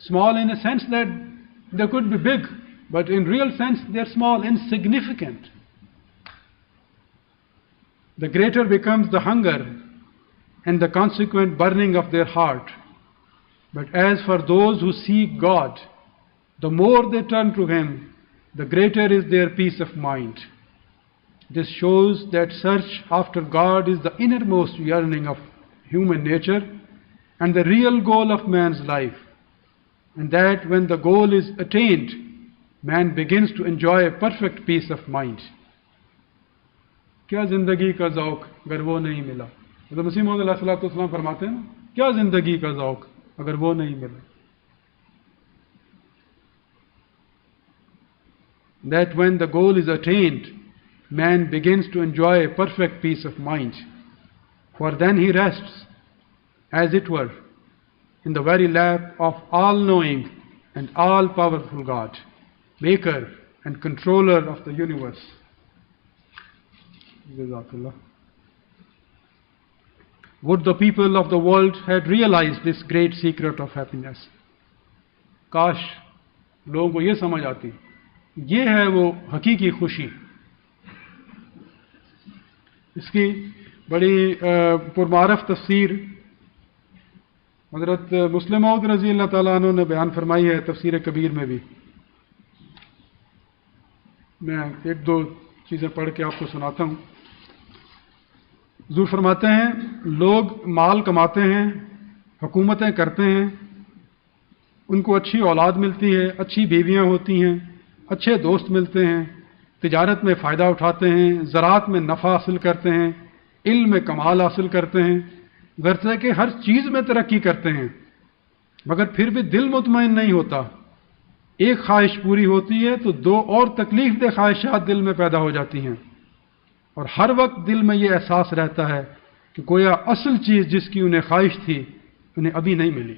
Small in a sense that they could be big, but in real sense they are small, insignificant. The greater becomes the hunger and the consequent burning of their heart. But as for those who seek God, the more they turn to Him, the greater is their peace of mind. This shows that search after God is the innermost yearning of human nature and the real goal of man's life. and that when the goal is attained, man begins to enjoy a perfect peace of mind. کیا زندگی کا ذوق اگر وہ نہیں ملا؟ حضرت مسیح موعود علیہ الصلوۃ والسلام فرماتے ہیں نا، کیا زندگی کا ذوق اگر وہ نہیں ملا؟ That when the goal is attained, man begins to enjoy a perfect peace of mind, for then he rests, as it were, in the very lap of all-knowing and all-powerful God, maker and controller of the universe. Jazakallah. Would the people of the world had realized this great secret of happiness? کاش لوگوں کو یہ سمجھ آتی، یہ ہے وہ حقیقی خوشی. اس کی بڑی پرمعرف تفسیر حضرت مسلم موعود رضی اللہ تعالیٰ عنہ نے بیان فرمائی ہے تفسیر کبیر میں بھی. میں ایک دو چیزیں پڑھ کے آپ کو سناتا ہوں. حضور فرماتے ہیں لوگ مال کماتے ہیں، حکومتیں کرتے ہیں، ان کو اچھی اولاد ملتی ہے، اچھی بیویاں ہوتی ہیں، اچھے دوست ملتے ہیں، تجارت میں فائدہ اٹھاتے ہیں، زراعت میں نفع حاصل کرتے ہیں، علم میں کمال حاصل کرتے ہیں، گرچہ کہ ہر چیز میں ترقی کرتے ہیں، مگر پھر بھی دل مطمئن نہیں ہوتا. ایک خواہش پوری ہوتی ہے تو دو اور تکلیف دہ خواہشات دل میں پیدا ہو جاتی ہیں، اور ہر وقت دل میں یہ احساس رہتا ہے کہ گویا اصل چیز جس کی انہیں خواہش تھی انہیں ابھی نہیں ملی.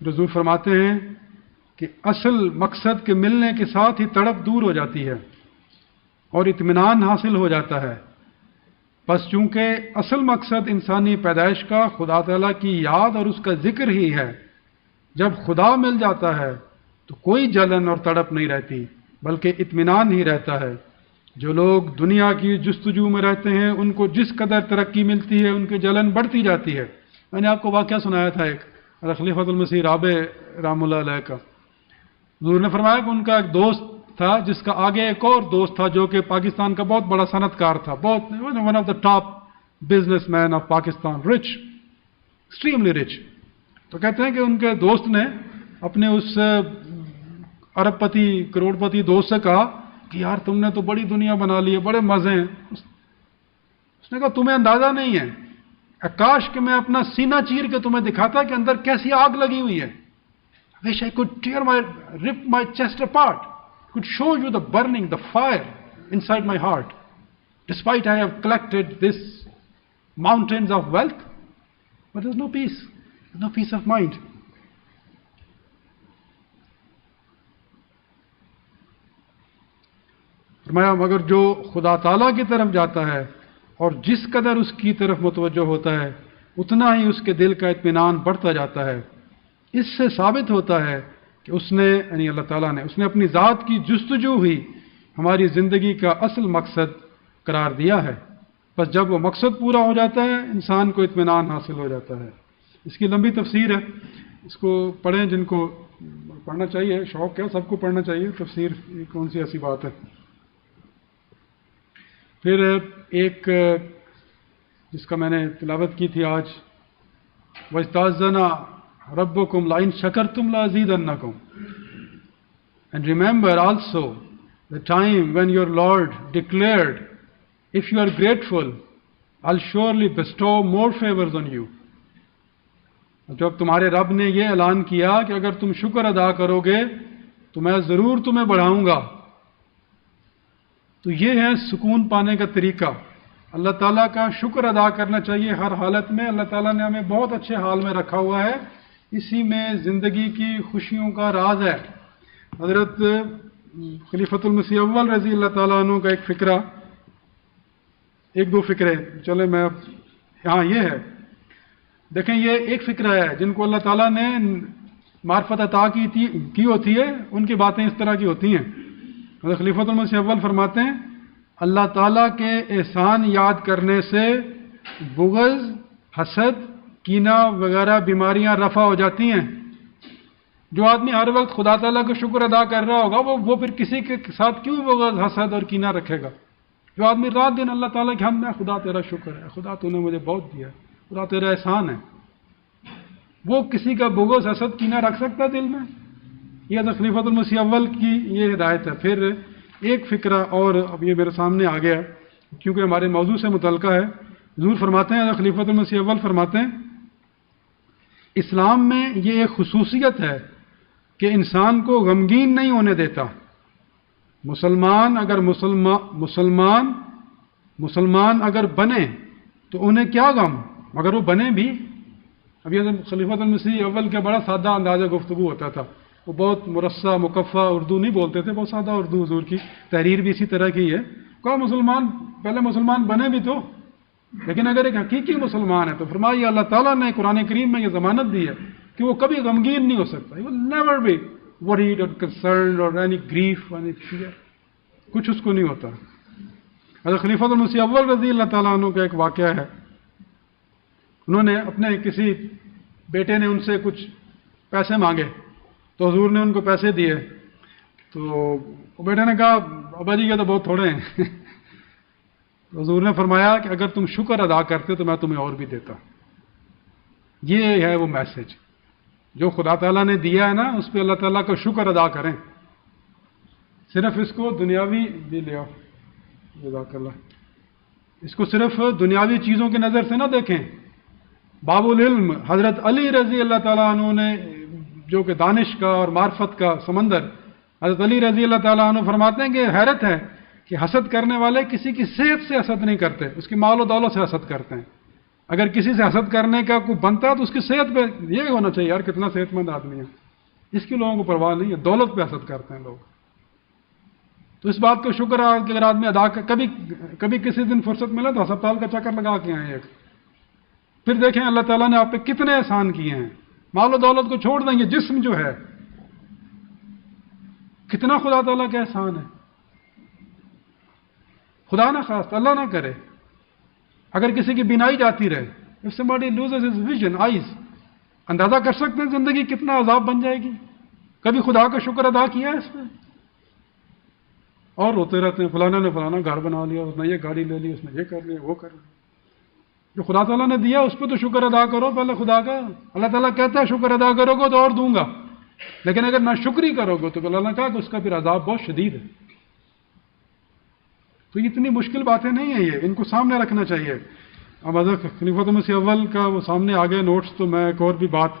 حضور فرماتے ہیں کہ اصل مقصد کے ملنے کے ساتھ ہی تڑپ دور ہو جاتی ہے اور اطمینان حاصل ہو جاتا ہے. بس چونکہ اصل مقصد انسانی پیدائش کا خدا تعالیٰ کی یاد اور اس کا ذکر ہی ہے، جب خدا مل جاتا ہے تو کوئی جلن اور تڑپ نہیں رہتی بلکہ اطمینان ہی رہتا ہے. جو لوگ دنیا کی جستجو میں رہتے ہیں ان کو جس قدر ترقی ملتی ہے ان کی جلن بڑھتی جاتی ہے. میں نے آپ کو واقعہ سنایا تھا ایک خلیفۃ المسیح رابع رحمہ اللہ علیہ کا. حضور نے فرمایا کہ ان کا ایک دوست تھا جس کا آگے ایک اور دوست تھا جو کہ پاکستان کا بہت بڑا صنعت کار تھا، بہت one of the top business man of Pakistan, rich, extremely rich. تو کہتے ہیں کہ ان کے دوست نے اپنے اس ارب پتی کروڑ پتی دوست سے کہا کہ یار تم نے تو بڑی دنیا بنا لی ہے، بڑے مزے ہیں. اس نے کہا تمہیں اندازہ نہیں ہے، کاش کہ میں اپنا سینہ چیر کے تمہیں دکھاتا کہ اندر کیسی آگ لگی ہوئی ہے. I wish I could rip my chest apart, could show you the burning, the fire inside my heart. Despite I have collected this mountains of wealth, but there's no peace, there's no peace of mind. فرمایا مگر جو خدا تعالیٰ کی طرف جاتا ہے اور جس قدر اس کی طرف متوجہ ہوتا ہے اتنا ہی اس کے دل کا اطمینان بڑھتا جاتا ہے. اس سے ثابت ہوتا ہے کہ اس نے یعنی اللہ تعالیٰ نے اس نے اپنی ذات کی جستجو ہی ہماری زندگی کا اصل مقصد قرار دیا ہے. بس جب وہ مقصد پورا ہو جاتا ہے انسان کو اطمینان حاصل ہو جاتا ہے. اس کی لمبی تفسیر ہے، اس کو پڑھیں جن کو پڑھنا چاہیے، شوق ہے سب کو پڑھنا چاہیے. تفسیر کون سی ایسی بات ہے. پھر ایک جس کا میں نے تلاوت کی تھی آج، وَاسْتَأْذَنَ رَبُّكُمْ لَئِنْ شَكَرْتُمْ لَأَزِيدَنَّكُمْ. And remember also the time when your Lord declared, if you are grateful, I'll surely bestow more favors on you. جب تمہارے رب نے یہ اعلان کیا کہ اگر تم شکر ادا کرو گے تو میں ضرور تمہیں بڑھاؤں گا. تو یہ ہے سکون پانے کا طریقہ. اللہ تعالیٰ کا شکر ادا کرنا چاہیے ہر حالت میں. اللہ تعالیٰ نے ہمیں بہت اچھے حال میں رکھا ہوا ہے، اسی میں زندگی کی خوشیوں کا راز ہے. حضرت خلیفۃ المسیح اول رضی اللہ تعالیٰ عنہ کا ایک فقرہ، ایک دو فقرے چلے میں اب ہاں یہ ہے دیکھیں، یہ ایک فقرہ ہے جن کو اللہ تعالیٰ نے معرفت عطا کی ہوتی ہے، ان کی باتیں اس طرح کی ہوتی ہیں. حضرت خلیفۃ المسیح اول فرماتے ہیں اللہ تعالیٰ کے احسان یاد کرنے سے بغض، حسد، کینہ وغیرہ بیماریاں رفع ہو جاتی ہیں. جو آدمی ہر وقت خدا تعالیٰ کا شکر ادا کر رہا ہوگا وہ پھر کسی کے ساتھ کیوں بغض، حسد اور کینہ رکھے گا؟ جو آدمی رات دن اللہ تعالیٰ کی حمد ہے، خدا تیرا شکر ہے، خدا تو نے مجھے بہت دیا ہے، خدا تیرا احسان ہے، وہ کسی کا بغض حسد کینہ رکھ سکتا ہے دل میں؟ یہ حضرت خلیفۃ المسیح اول کی یہ ہدایت ہے۔ پھر ایک فکرہ اور اب یہ میرے سامنے آ گیا کیونکہ ہمارے موضوع سے متعلقہ ہے۔ حضور فرماتے ہیں، حضرت خلیفۃ المسیح اول فرماتے ہیں، اسلام میں یہ ایک خصوصیت ہے کہ انسان کو غمگین نہیں ہونے دیتا۔ مسلمان اگر بنے تو انہیں کیا غم، مگر وہ بنے بھی۔ اب یہ خلیفۃ المسیح اول کا بڑا سادہ انداز گفتگو ہوتا تھا، وہ بہت مرصع مکفّا اردو نہیں بولتے تھے، بہت سادہ اردو، حضور کی تحریر بھی اسی طرح کی ہے۔ کہا پہلے مسلمان بنے بھی تو، لیکن اگر ایک حقیقی مسلمان ہے تو فرمایا اللہ تعالیٰ نے قرآن کریم میں یہ ضمانت دی ہے کہ وہ کبھی غمگین نہیں ہو سکتا۔ He will never be worried or concerned or any grief or any fear، کچھ اس کو نہیں ہوتا۔ حضرت خلیفۃ المسیح اول رضی اللہ تعالیٰ عنہ کا ایک واقعہ ہے، انہوں نے اپنے کسی بیٹے نے ان سے کچھ پیسے مانگے تو حضور نے ان کو پیسے دیے، تو بیٹے نے کہا ابا جی یہ تو بہت تھوڑے ہیں۔ تو حضور نے فرمایا کہ اگر تم شکر ادا کرتے تو میں تمہیں اور بھی دیتا۔ یہ ہے وہ میسج، جو خدا تعالیٰ نے دیا ہے نا اس پہ اللہ تعالیٰ کا شکر ادا کریں، صرف اس کو دنیاوی بھی لے آؤ، جزاک اللہ، اس کو صرف دنیاوی چیزوں کی نظر سے نہ دیکھیں۔ باب العلم حضرت علی رضی اللہ تعالیٰ عنہ نے، جو کہ دانش کا اور معرفت کا سمندر، حضرت علی رضی اللہ تعالیٰ عنہ فرماتے ہیں کہ حیرت ہے کہ حسد کرنے والے کسی کی صحت سے حسد نہیں کرتے، اس کی مال و دولت سے حسد کرتے ہیں۔ اگر کسی سے حسد کرنے کا کوئی بنتا ہے تو اس کی صحت پہ یہ ہونا چاہیے، یار کتنا صحت مند آدمی ہے، اس کی لوگوں کو پرواہ نہیں ہے، دولت پہ حسد کرتے ہیں لوگ۔ تو اس بات کا شکر ہے کہ اگر آدمی ادا کر، کبھی کسی دن فرصت ملا تو ہسپتال کا چکر لگا کے آئیں ایک، پھر دیکھیں اللہ تعالیٰ نے آپ پہ کتنے احسان کیے ہیں۔ مال و دولت کو چھوڑ دیں، یہ جسم جو ہے کتنا خدا تعالیٰ کا احسان ہے۔ خدا نہ خواستہ، اللہ نہ کرے، اگر کسی کی بینائی جاتی رہے، if somebody loses his vision, eyes، اندازہ کر سکتے ہیں زندگی کتنا عذاب بن جائے گی۔ کبھی خدا کا شکر ادا کیا ہے اس پہ؟ اور روتے رہتے ہیں، فلانا نے فلانا گھر بنا لیا، اس نے یہ گاڑی لے لی، اس نے یہ کر لیا، وہ کر لیا۔ جو خدا تعالیٰ نے دیا اس پہ تو شکر ادا کرو پہلے خدا کا۔ اللہ تعالیٰ کہتا ہے شکر ادا کرو گے تو اور دوں گا، لیکن اگر نہ شکری کرو گے تو اللہ نے کہا کہ اس کا پھر عذاب بہت شدید ہے۔ تو یہ اتنی مشکل باتیں نہیں ہیں، یہ ان کو سامنے رکھنا چاہیے۔ اب حضرت خلیفۃ المسیح اول کا وہ سامنے آ گئے نوٹس، تو میں ایک اور بھی بات،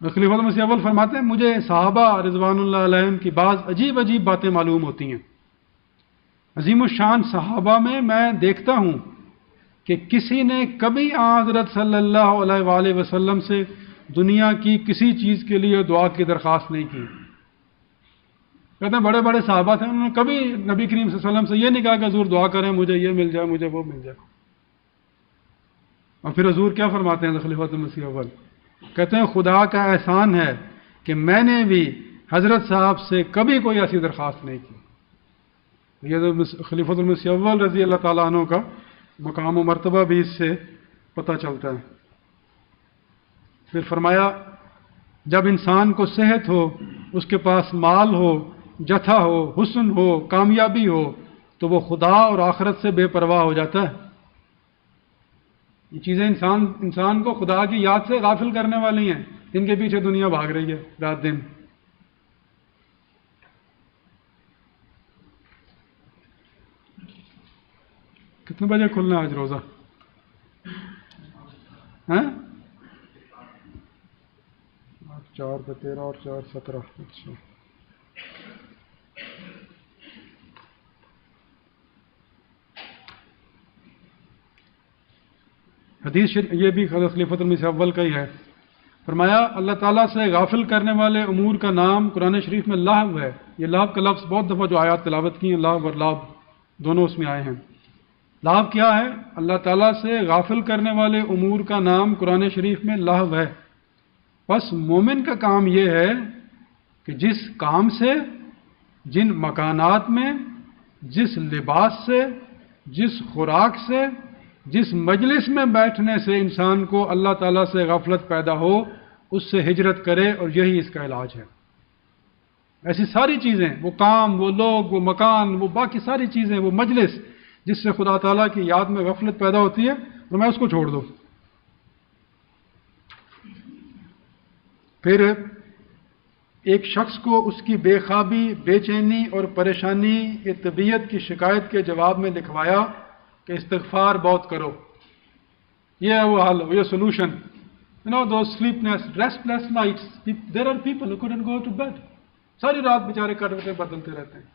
خلیفۃ المسیح اول فرماتے ہیں مجھے صحابہ رضوان اللہ علیہم کی بعض عجیب باتیں معلوم ہوتی ہیں۔ عظیم الشان صحابہ میں دیکھتا ہوں کہ کسی نے کبھی حضرت صلی اللہ علیہ وآلہ وسلم سے دنیا کی کسی چیز کے لیے دعا کی درخواست نہیں کی۔ کہتے ہیں بڑے بڑے صحابہ تھے، انہوں نے کبھی نبی کریم صلی اللہ علیہ وسلم سے یہ نہیں کہا کہ حضور دعا کریں مجھے یہ مل جائے، مجھے وہ مل جائے۔ اور پھر حضور کیا فرماتے ہیں خلیفۃ المسیح اول؟ کہتے ہیں خدا کا احسان ہے کہ میں نے بھی حضرت صاحب سے کبھی کوئی ایسی درخواست نہیں کی۔ یہ خلیفۃ المسیح اول رضی اللہ تعالیٰ عنہ کا مقام و مرتبہ بھی اس سے پتہ چلتا ہے۔ پھر فرمایا جب انسان کو صحت ہو، اس کے پاس مال ہو، جتھا ہو، حسن ہو، کامیابی ہو، تو وہ خدا اور آخرت سے بے پرواہ ہو جاتا ہے۔ یہ چیزیں انسان کو خدا کی یاد سے غافل کرنے والی ہیں، جن کے پیچھے دنیا بھاگ رہی ہے رات دن۔ کتنے بجے کھلنا ہے آج روزہ؟ 4/13 اور 4/17۔ اچھا، حدیث یہ بھی حضرت خلیفۃ المسیح اول کا ہی ہے۔ فرمایا اللہ تعالیٰ سے غافل کرنے والے امور کا نام قرآن شریف میں لہو ہے۔ یہ لہو کا لفظ بہت دفعہ جو آیات تلاوت کی ہیں، لہو اور لعب دونوں اس میں آئے ہیں۔ لہو کیا ہے؟ اللہ تعالیٰ سے غافل کرنے والے امور کا نام قرآن شریف میں لہو ہے۔ بس مومن کا کام یہ ہے کہ جس کام سے، جن مکانات میں، جس لباس سے، جس خوراک سے، جس مجلس میں بیٹھنے سے انسان کو اللہ تعالیٰ سے غفلت پیدا ہو، اس سے ہجرت کرے، اور یہی اس کا علاج ہے۔ ایسی ساری چیزیں، وہ کام، وہ لوگ، وہ مکان، وہ باقی ساری چیزیں، وہ مجلس جس سے خدا تعالیٰ کی یاد میں غفلت پیدا ہوتی ہے، اور میں اس کو چھوڑ دوں. پھر ایک شخص کو اس کی بے خوابی، بے چینی اور پریشانی کی طبیعت کی شکایت کے جواب میں لکھوایا کہ استغفار بہت کرو. یہ ہے وہ حل، یہ solution. those sleepless, restless nights, there are people who couldn't go to bed. ساری رات بیچارے کٹوٹے بدلتے رہتے ہیں،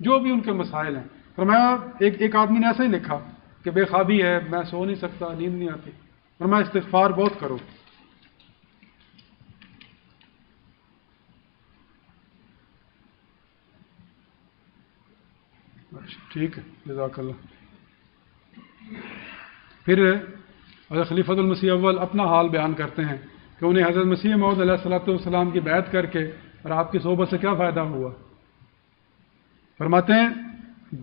جو بھی ان کے مسائل ہیں. فرمایا ایک آدمی نے ایسا ہی لکھا کہ بے خوابی ہے، میں سو نہیں سکتا، نیند نہیں آتی. فرمایا استغفار بہت کرو. ٹھیک ہے، جزاک اللہ. پھر حضرت خلیفۃ المسیح اول اپنا حال بیان کرتے ہیں کہ انہیں حضرت مسیح موعود علیہ الصلوۃ والسلام کی بیعت کر کے اور آپ کی صحبت سے کیا فائدہ ہوا. فرماتے ہیں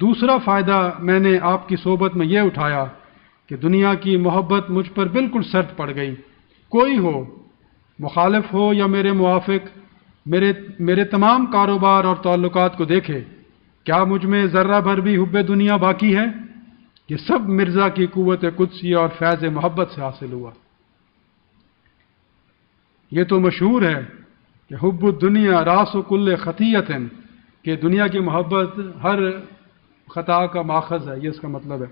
دوسرا فائدہ میں نے آپ کی صحبت میں یہ اٹھایا کہ دنیا کی محبت مجھ پر بالکل سرد پڑ گئی. کوئی ہو، مخالف ہو یا میرے موافق، میرے تمام کاروبار اور تعلقات کو دیکھے، کیا مجھ میں ذرہ بھر بھی حب دنیا باقی ہے؟ یہ سب مرزا کی قوت قدسی اور فیض محبت سے حاصل ہوا. یہ تو مشہور ہے کہ حب الدنیا راس کل خطیۃ، کہ دنیا کی محبت ہر خطا کا ماخذ ہے، یہ اس کا مطلب ہے.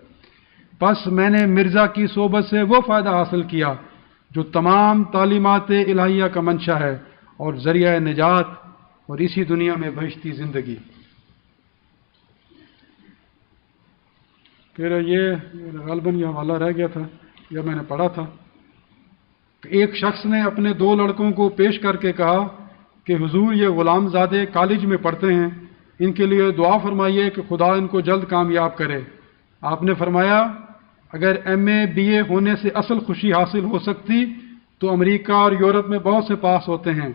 پس میں نے مرزا کی صحبت سے وہ فائدہ حاصل کیا جو تمام تعلیمات الہیہ کا منشا ہے اور ذریعہ نجات، اور اسی دنیا میں بہشتی زندگی. پھر یہ غالباً یہ حوالہ رہ گیا تھا یا میں نے پڑھا تھا کہ ایک شخص نے اپنے 2 لڑکوں کو پیش کر کے کہا کہ حضور یہ غلام زادے کالج میں پڑھتے ہیں، ان کے لیے دعا فرمائیے کہ خدا ان کو جلد کامیاب کرے. آپ نے فرمایا اگر MA BA ہونے سے اصل خوشی حاصل ہو سکتی تو امریکہ اور یورپ میں بہت سے پاس ہوتے ہیں.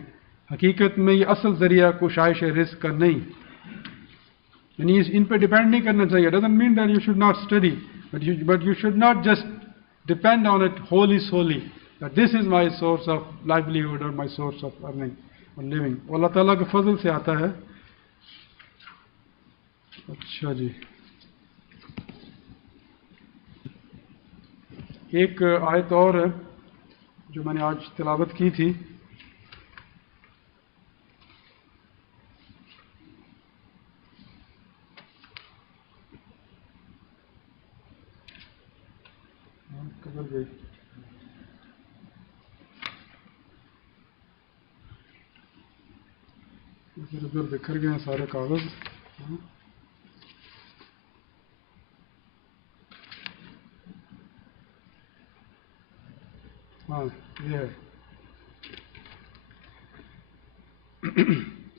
حقیقت میں یہ اصل ذریعہ کوشائش رزق کا نہیں. یعنی ان پہ ڈیپینڈ نہیں کرنا چاہیے. Doesn't mean that you should not study, but you should not just depend on it wholly solely that this is my source of livelihood اور مائی سورس آف ارننگ اور لیونگ. اللہ تعالیٰ کے فضل سے آتا ہے. اچھا جی، ایک آیت اور ہے جو میں نے آج تلاوت کی تھی. ادھر ادھر بکھر گئے ہیں سارے کاغذ. ہاں یہ ہے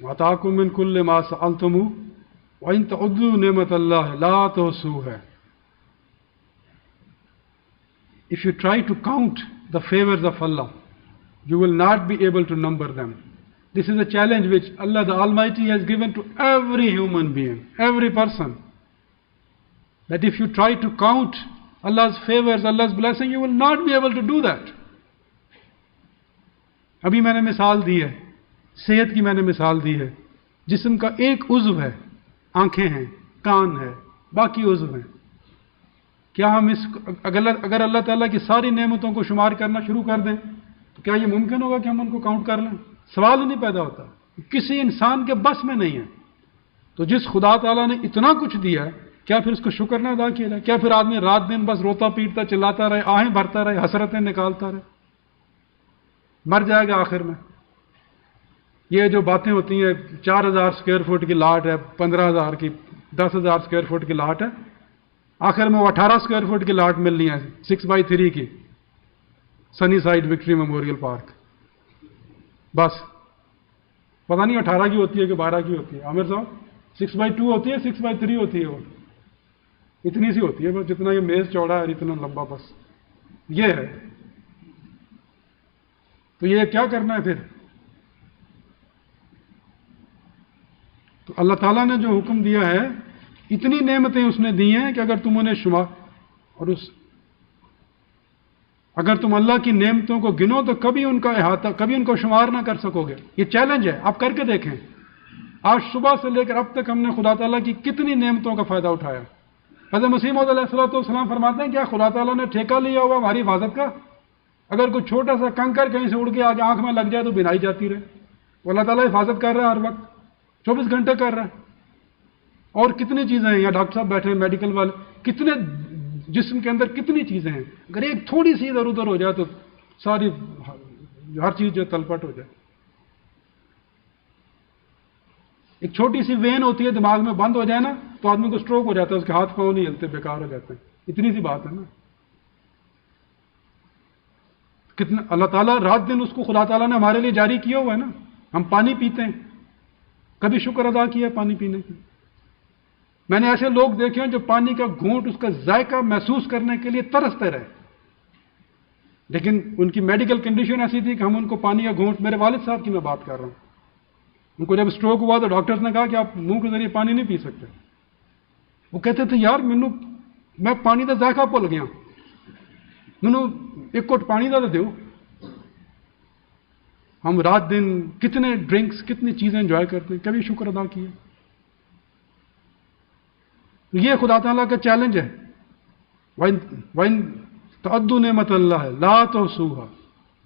وَآتَاكُم مِّن كُلِّ مَا سَأَلْتُمُوهُ وَإِن تَعُدُّوا نِعْمَتَ اللَّهِ لَا تُحْصُوهَا. If you try to count the favors of Allah, you will not be able to number them. This is a challenge which Allah the Almighty has given to every human being, every person. That if you try to count Allah's favors, Allah's blessing, you will not be able to do that. ابھی میں نے مثال دی ہے، صحت کی میں نے مثال دی ہے. جسم کا ایک عضو ہے، آنکھیں ہیں، کان ہے، باقی عضو ہیں. کیا ہم اگر اللہ تعالیٰ کی ساری نعمتوں کو شمار کرنا شروع کر دیں تو کیا یہ ممکن ہوگا کہ ہم ان کو کاؤنٹ کر لیں؟ سوال ہی نہیں پیدا ہوتا. کسی انسان کے بس میں نہیں ہے. تو جس خدا تعالیٰ نے اتنا کچھ دیا ہے، کیا پھر اس کو شکر نہ ادا کیا جائے؟ کیا پھر آدمی رات دن بس روتا پیٹتا چلاتا رہے، آہیں بھرتا رہے، حسرتیں نکالتا رہے؟ مر جائے گا آخر میں. یہ جو باتیں ہوتی ہیں 4000 اسکوائر فٹ کی لاٹ ہے، 15,000 کی، 10,000 اسکوائر فٹ کی لاٹ ہے، آخر میں وہ 18 اسکوائر فٹ کی لاٹ ملنی ہے 6x3 کی، سنی سائڈ وکٹری میموریل پارک. بس پتہ نہیں 18 کی ہوتی ہے کہ 12 کی ہوتی ہے. عامر صاحب 6x2 ہوتی ہے 6x3 ہوتی ہے؟ وہ اتنی سی ہوتی ہے بس، جتنا یہ میز چوڑا ہے اور اتنا لمبا. بس یہ ہے. تو یہ کیا کرنا ہے پھر؟ تو اللہ تعالیٰ نے جو حکم دیا ہے، اتنی نعمتیں اس نے دی ہیں کہ اگر تم انہیں شمار اگر تم اللہ کی نعمتوں کو گنو تو کبھی ان کا احاطہ، کبھی ان کو شمار نہ کر سکو گے. یہ چیلنج ہے، آپ کر کے دیکھیں. آج صبح سے لے کر اب تک ہم نے خدا تعالیٰ کی کتنی نعمتوں کا فائدہ اٹھایا. حضرت مسیح موعود علیہ السلام فرماتے ہیں کیا خدا تعالیٰ نے ٹھیکہ لیا ہوا ہماری حفاظت کا؟ اگر کوئی چھوٹا سا کنکر کہیں سے اڑ کے آگے آنکھ میں لگ جائے تو بنائی جاتی رہے. وہ اللہ تعالیٰ حفاظت کر رہا ہے ہر وقت، 24 گھنٹے کر رہا ہے. اور کتنی چیزیں ہیں، یہاں ڈاکٹر صاحب بیٹھے ہیں میڈیکل والے، کتنے جسم کے اندر کتنی چیزیں ہیں، اگر ایک تھوڑی سی ادھر ادھر ہو جائے تو ساری ہر چیز جو تلپٹ ہو جائے. ایک چھوٹی سی وین ہوتی ہے دماغ میں بند ہو جائے نا تو آدمی کو سٹروک ہو جاتا ہے، اس کے ہاتھ پاؤں نہیں ہلتے، بیکار ہو جاتے ہیں. اتنی سی بات ہے نا. کتنا اللہ تعالیٰ رات دن اس کو خدا تعالیٰ نے ہمارے لیے جاری کیا ہوا ہے نا. ہم پانی پیتے ہیں، کبھی شکر ادا کیا ہے پانی پینے کی؟ میں نے ایسے لوگ دیکھے ہیں جو پانی کا گھونٹ، اس کا ذائقہ محسوس کرنے کے لیے ترستے رہے، لیکن ان کی میڈیکل کنڈیشن ایسی تھی کہ ہم ان کو پانی کا گھونٹ، میرے والد صاحب کی میں بات کر رہا ہوں، ان کو جب سٹروک ہوا تو ڈاکٹرز نے کہا کہ آپ منہ کے ذریعے پانی نہیں پی سکتے. وہ کہتے تھے یار میں پانی کا ذائقہ بھول گیا، مینوں ایک گھٹ پانی کا تو دیو. ہم رات دن کتنے ڈرنکس، کتنی چیزیں انجوائے کرتے ہیں، کبھی شکر ادا کیا؟ یہ خدا تعالیٰ کا چیلنج ہے. وَإِن تَعُدُّوا نِعْمَتَ اللَّهِ لَا تُحْصُوهَا.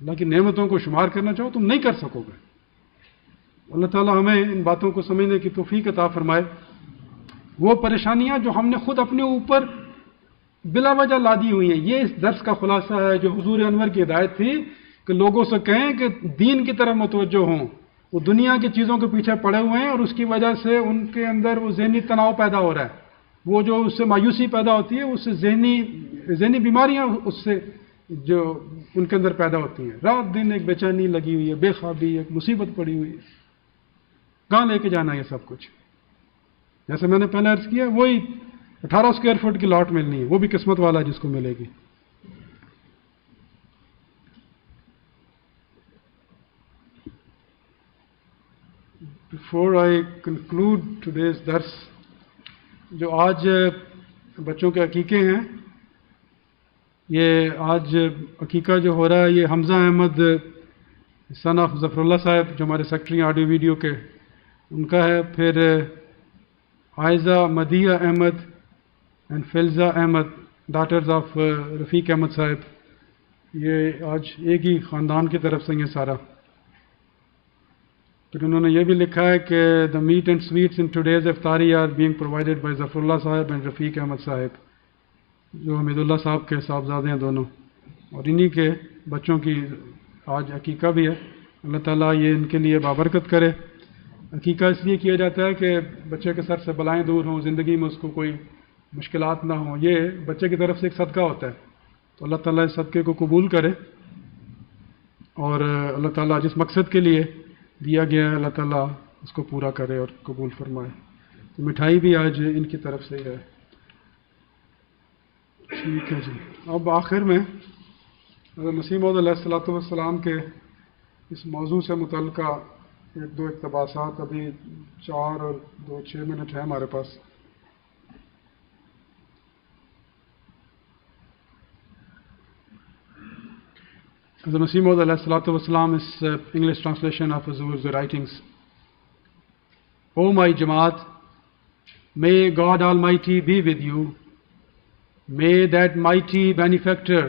اللہ کی نعمتوں کو شمار کرنا چاہو تم نہیں کر سکو گے. اللہ تعالیٰ ہمیں ان باتوں کو سمجھنے کی توفیق عطا فرمائے. وہ پریشانیاں جو ہم نے خود اپنے اوپر بلا وجہ لا دی ہوئی ہیں، یہ اس درس کا خلاصہ ہے جو حضور انور کی ہدایت تھی کہ لوگوں سے کہیں کہ دین کی طرف متوجہ ہوں. وہ دنیا کی چیزوں کے پیچھے پڑے ہوئے ہیں اور اس کی وجہ سے ان کے اندر وہ ذہنی تناؤ پیدا ہو رہا ہے، وہ جو اس سے مایوسی پیدا ہوتی ہے، اس سے ذہنی بیماریاں اس سے جو ان کے اندر پیدا ہوتی ہیں. رات دن ایک بے چینی لگی ہوئی ہے، بے خوابی، ایک مصیبت پڑی ہوئی ہے. کہاں لے کے جانا ہے یہ سب کچھ؟ جیسے میں نے پہلے عرض کیا، وہی 18 اسکوائر فٹ کی لاٹ ملنی ہے، وہ بھی قسمت والا ہے جس کو ملے گی. Before I conclude today's dars, جو آج بچوں کے عقیقے ہیں، یہ آج عقیقہ جو ہو رہا ہے یہ حمزہ احمد سن آف ظفر اللہ صاحب جو ہمارے سیکٹری آڈیو ویڈیو کے، ان کا ہے. پھر Aiza Madiha Ahmed and Filza Ahmed daughters of Rafiq Ahmed Sahib, یہ آج ایک ہی خاندان کی طرف سے یہ سارا. پھر انہوں نے یہ بھی لکھا ہے کہ the meat and sweets in today's iftari are being provided by Zafar Ullah Sahib and رفیق احمد صاحب، جو حمید اللہ صاحب کے صاحبزادے ہیں دونوں، اور انہی کے بچوں کی آج عقیقہ بھی ہے. اللہ تعالیٰ یہ ان کے لیے بابرکت کرے. عقیقہ اس لیے کیا جاتا ہے کہ بچے کے سر سے بلائیں دور ہوں، زندگی میں اس کو کوئی مشکلات نہ ہوں. یہ بچے کی طرف سے ایک صدقہ ہوتا ہے، تو اللہ تعالیٰ اس صدقے کو قبول کرے، اور اللہ تعالیٰ جس مقصد کے لیے دیا گیا ہے اللہ تعالیٰ اس کو پورا کرے اور قبول فرمائے. تو مٹھائی بھی آج ان کی طرف سے ہے. ٹھیک ہے جی. اب آخر میں حضرت مسیح موعود علیہ السلام کے اس موضوع سے متعلقہ ایک دو اقتباسات، ابھی 4 اور 2 6 منٹ ہے ہمارے پاس. حضرت مسیح موعود علیہ السلام is English translation of Huzur's writings. O my Jama'at, may God Almighty be with you. May that mighty benefactor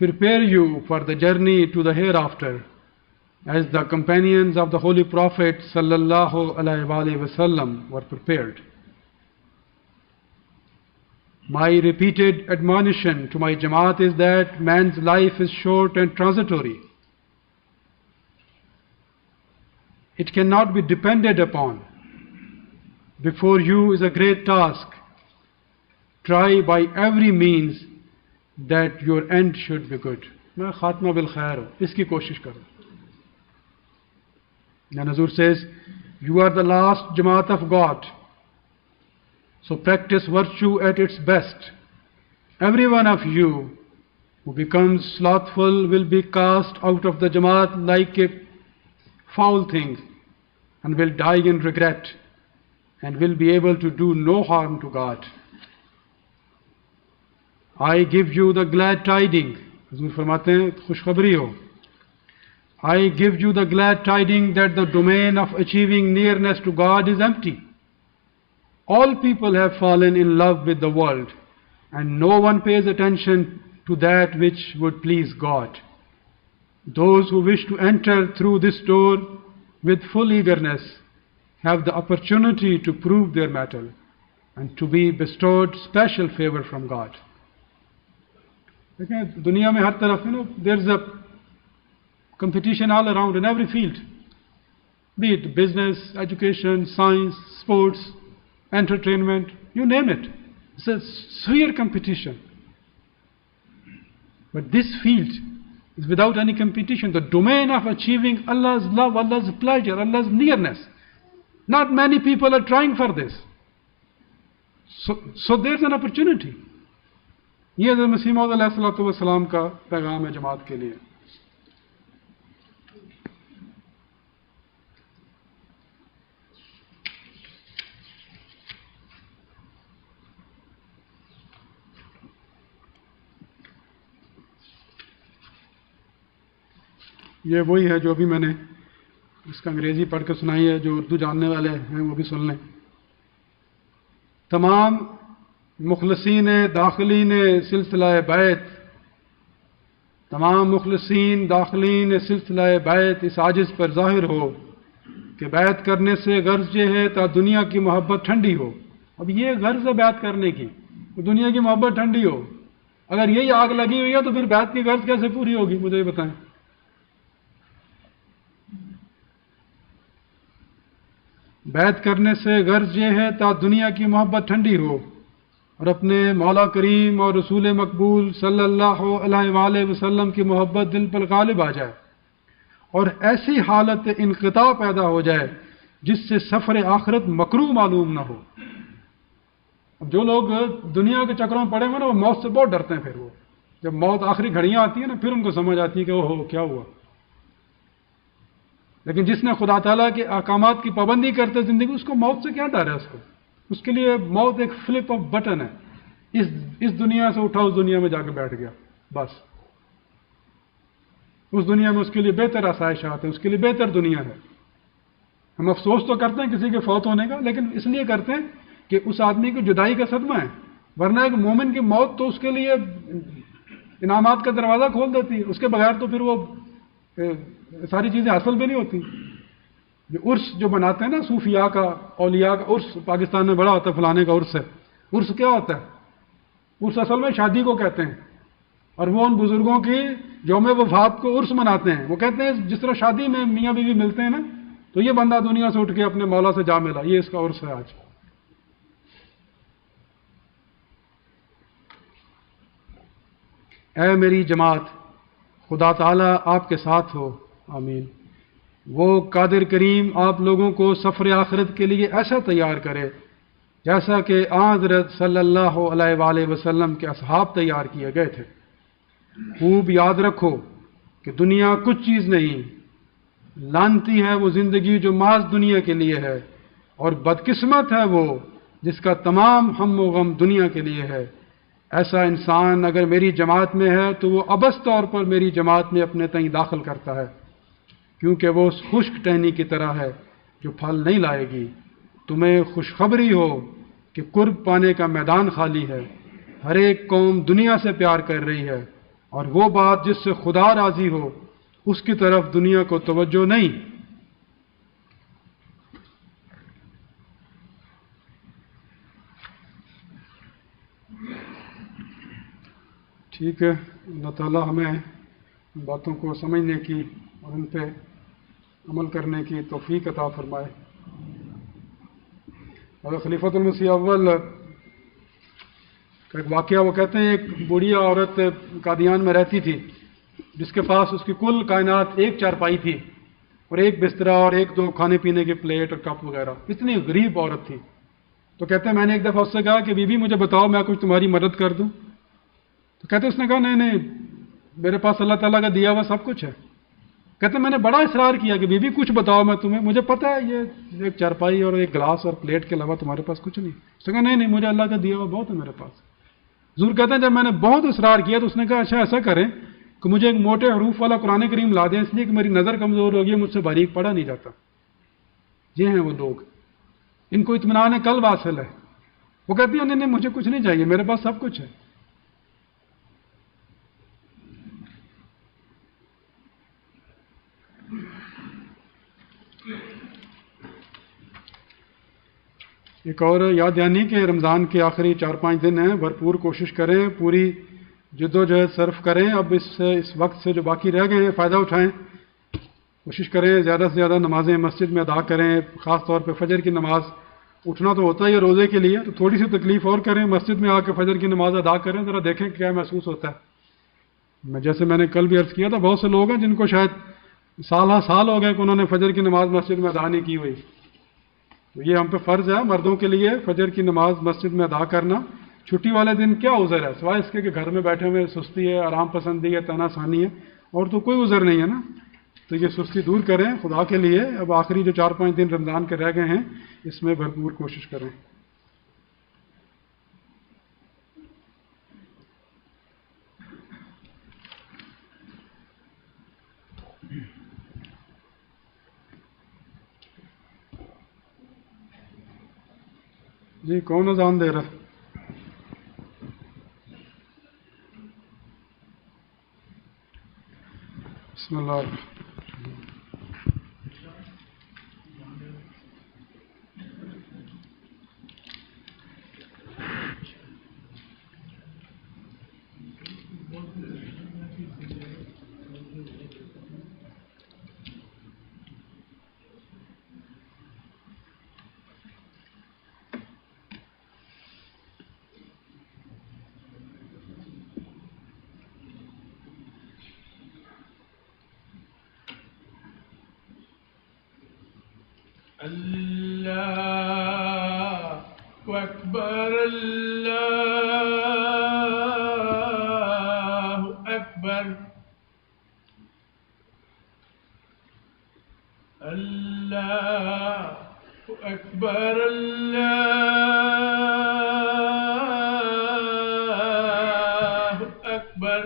prepare you for the journey to the hereafter, as the companions of the Holy Prophet sallallahu alaihi wasallam were prepared. My repeated admonition to my Jamaat is that man's life is short and transitory. It cannot be depended upon. Before you is a great task. Try by every means that your end should be good. میں خاتمہ بالخیر ہو، اس کی کوشش کرو. And Hazur says, you are the last Jamaat of God. So practice virtue at its best. Every one of you who becomes slothful will be cast out of the Jamaat like a foul thing, and will die in regret, and will be able to do no harm to God. I give you the glad tidings. حضور فرماتے ہیں خوشخبری ہو. I give you the glad tidings that the domain of achieving nearness to God is empty. All people have fallen in love with the world, and no one pays attention to that which would please God. Those who wish to enter through this door with full eagerness have the opportunity to prove their mettle and to be bestowed special favor from God. دیکھیں دنیا میں ہر طرف there is a competition all around in every field, be it business, education, science, sports, entertainment, you name it. It's a severe competition. But this field is without any competition. The domain of achieving Allah's love, Allah's pleasure, Allah's nearness. Not many people are trying for this. So there's an opportunity. یہ حضرت مسیح موعود علیہ الصلوۃ والسلام کا پیغام ہے جماعت کے لیے. یہ وہی ہے جو ابھی میں نے اس کا انگریزی پڑھ کے سنائی ہے. جو اردو جاننے والے ہیں وہ بھی سن لیں. تمام مخلصین داخلین سلسلہ بیت، تمام مخلصین داخلین سلسلہ بیت اس عاجز پر ظاہر ہو کہ بیعت کرنے سے غرض یہ ہے تا دنیا کی محبت ٹھنڈی ہو. اب یہ غرض ہے بیعت کرنے کی، دنیا کی محبت ٹھنڈی ہو. اگر یہی آگ لگی ہوئی ہے تو پھر بیعت کی غرض کیسے پوری ہوگی؟ مجھے یہ بتائیں. بیعت کرنے سے غرض یہ ہے تا دنیا کی محبت ٹھنڈی ہو اور اپنے مولا کریم اور رسول مقبول صلی اللہ علیہ وآلہ وسلم کی محبت دل پر غالب آ جائے اور ایسی حالت انقطاع پیدا ہو جائے جس سے سفر آخرت مکروہ معلوم نہ ہو. اب جو لوگ دنیا کے چکروں میں پڑے ہوئے نا وہ موت سے بہت ڈرتے ہیں. پھر وہ جب موت آخری گھڑیاں آتی ہیں نا پھر ان کو سمجھ آتی ہے کہ وہ کیا ہوا. لیکن جس نے خدا تعالیٰ کے احکامات کی پابندی کرتے زندگی، اس کو موت سے کیا ڈر ہے؟ اس کے لیے موت ایک فلپ آف بٹن ہے. اس دنیا سے اٹھا اس دنیا میں جا کے بیٹھ گیا بس. اس دنیا میں اس کے لیے بہتر آسائشات ہیں، اس کے لیے بہتر دنیا ہے. ہم افسوس تو کرتے ہیں کسی کے فوت ہونے کا، لیکن اس لیے کرتے ہیں کہ اس آدمی کو جدائی کا صدمہ ہے. ورنہ ایک مومن کی موت تو اس کے لیے انعامات کا دروازہ کھول دیتی ہے. اس کے بغیر تو پھر وہ ساری چیزیں حاصل بھی نہیں ہوتی. عرس جو بناتے ہیں نا صوفیاء کا، اولیاء کا عرس پاکستان میں بڑا ہوتا ہے، فلانے کا عرس ہے. عرس کیا ہوتا ہے؟ عرس اصل میں شادی کو کہتے ہیں. اور وہ ان بزرگوں کی یوم وفات کو عرس مناتے ہیں. وہ کہتے ہیں جس طرح شادی میں میاں بیوی ملتے ہیں نا، تو یہ بندہ دنیا سے اٹھ کے اپنے مولا سے جا ملا، یہ اس کا عرس ہے آج. اے میری جماعت، خدا تعالیٰ آپ کے ساتھ ہو، آمین. وہ قادر کریم آپ لوگوں کو سفر آخرت کے لیے ایسا تیار کرے جیسا کہ حضرت صلی اللہ علیہ وآلہ وسلم کے اصحاب تیار کیے گئے تھے. خوب یاد رکھو کہ دنیا کچھ چیز نہیں. لعنتی ہے وہ زندگی جو محض دنیا کے لیے ہے، اور بدقسمت ہے وہ جس کا تمام ہم و غم دنیا کے لیے ہے. ایسا انسان اگر میری جماعت میں ہے تو وہ ابس طور پر میری جماعت میں اپنے تئیں داخل کرتا ہے، کیونکہ وہ اس خشک ٹہنی کی طرح ہے جو پھل نہیں لائے گی. تمہیں خوشخبری ہو کہ قرب پانے کا میدان خالی ہے. ہر ایک قوم دنیا سے پیار کر رہی ہے، اور وہ بات جس سے خدا راضی ہو اس کی طرف دنیا کو توجہ نہیں. ٹھیک ہے، اللہ تعالیٰ ہمیں باتوں کو سمجھنے کی اور ان پہ عمل کرنے کی توفیق عطا فرمائے. اور خلیفۃ المسیح اول کا ایک واقعہ وہ کہتے ہیں، ایک بوڑھیا عورت قادیان میں رہتی تھی جس کے پاس اس کی کل کائنات ایک چارپائی تھی اور ایک بسترا اور ایک دو کھانے پینے کے پلیٹ اور کپ وغیرہ. اتنی غریب عورت تھی. تو کہتے ہیں میں نے ایک دفعہ اس سے کہا کہ بی بی مجھے بتاؤ میں کچھ تمہاری مدد کر دوں. تو کہتے اس نے کہا نہیں میرے پاس اللہ تعالیٰ کا دیا ہوا سب کچھ ہے. کہتے میں نے بڑا اصرار کیا کہ بی بی کچھ بتاؤ میں تمہیں، مجھے پتہ ہے یہ ایک چارپائی اور ایک گلاس اور پلیٹ کے علاوہ تمہارے پاس کچھ نہیں. اس نے کہا نہیں مجھے اللہ کا دیا ہوا بہت ہے میرے پاس. حضور کہتے ہیں جب میں نے بہت اصرار کیا تو اس نے کہا اچھا ایسا کریں کہ مجھے ایک موٹے حروف والا قرآن کریم لا دیں، اس لیے کہ میری نظر کمزور ہوگی، مجھ سے باریک پڑھا نہیں جاتا. یہ ہیں وہ لوگ، ان کو اطمینان قلب حاصل ہے. وہ کہتی ہیں نہیں مجھے کچھ نہیں چاہیے، میرے پاس سب کچھ ہے. ایک اور یاد دہانی کہ رمضان کے آخری 4-5 دن ہیں، بھرپور کوشش کریں، پوری جد و جہد صرف کریں. اب اس وقت سے جو باقی رہ گئے ہیں فائدہ اٹھائیں، کوشش کریں زیادہ سے زیادہ نمازیں مسجد میں ادا کریں. خاص طور پہ فجر کی نماز، اٹھنا تو ہوتا ہی ہے روزے کے لیے، تو تھوڑی سی تکلیف اور کریں، مسجد میں آ کے فجر کی نماز ادا کریں، ذرا دیکھیں کیا محسوس ہوتا ہے. جیسے میں نے کل بھی عرض کیا تھا، بہت سے لوگ ہیں جن کو شاید سال ہر سال ہو گئے کہ انہوں نے فجر کی نماز مسجد میں ادا نہیں کی ہوئی. تو یہ ہم پہ فرض ہے مردوں کے لیے فجر کی نماز مسجد میں ادا کرنا. چھٹی والے دن کیا عذر ہے سوائے اس کے کہ گھر میں بیٹھے ہوئے سستی ہے، آرام پسندی ہے، تنا ثانی ہے، اور تو کوئی عذر نہیں ہے نا. تو یہ سستی دور کریں خدا کے لیے. اب آخری جو 4-5 دن رمضان کے رہ گئے ہیں اس میں بھرپور کوشش کریں. جی کون اذان دے رہا ہے؟ بسم اللہ الرحمن الرحیم. اللہ اکبر اللہ اکبر اللہ اکبر اللہ اکبر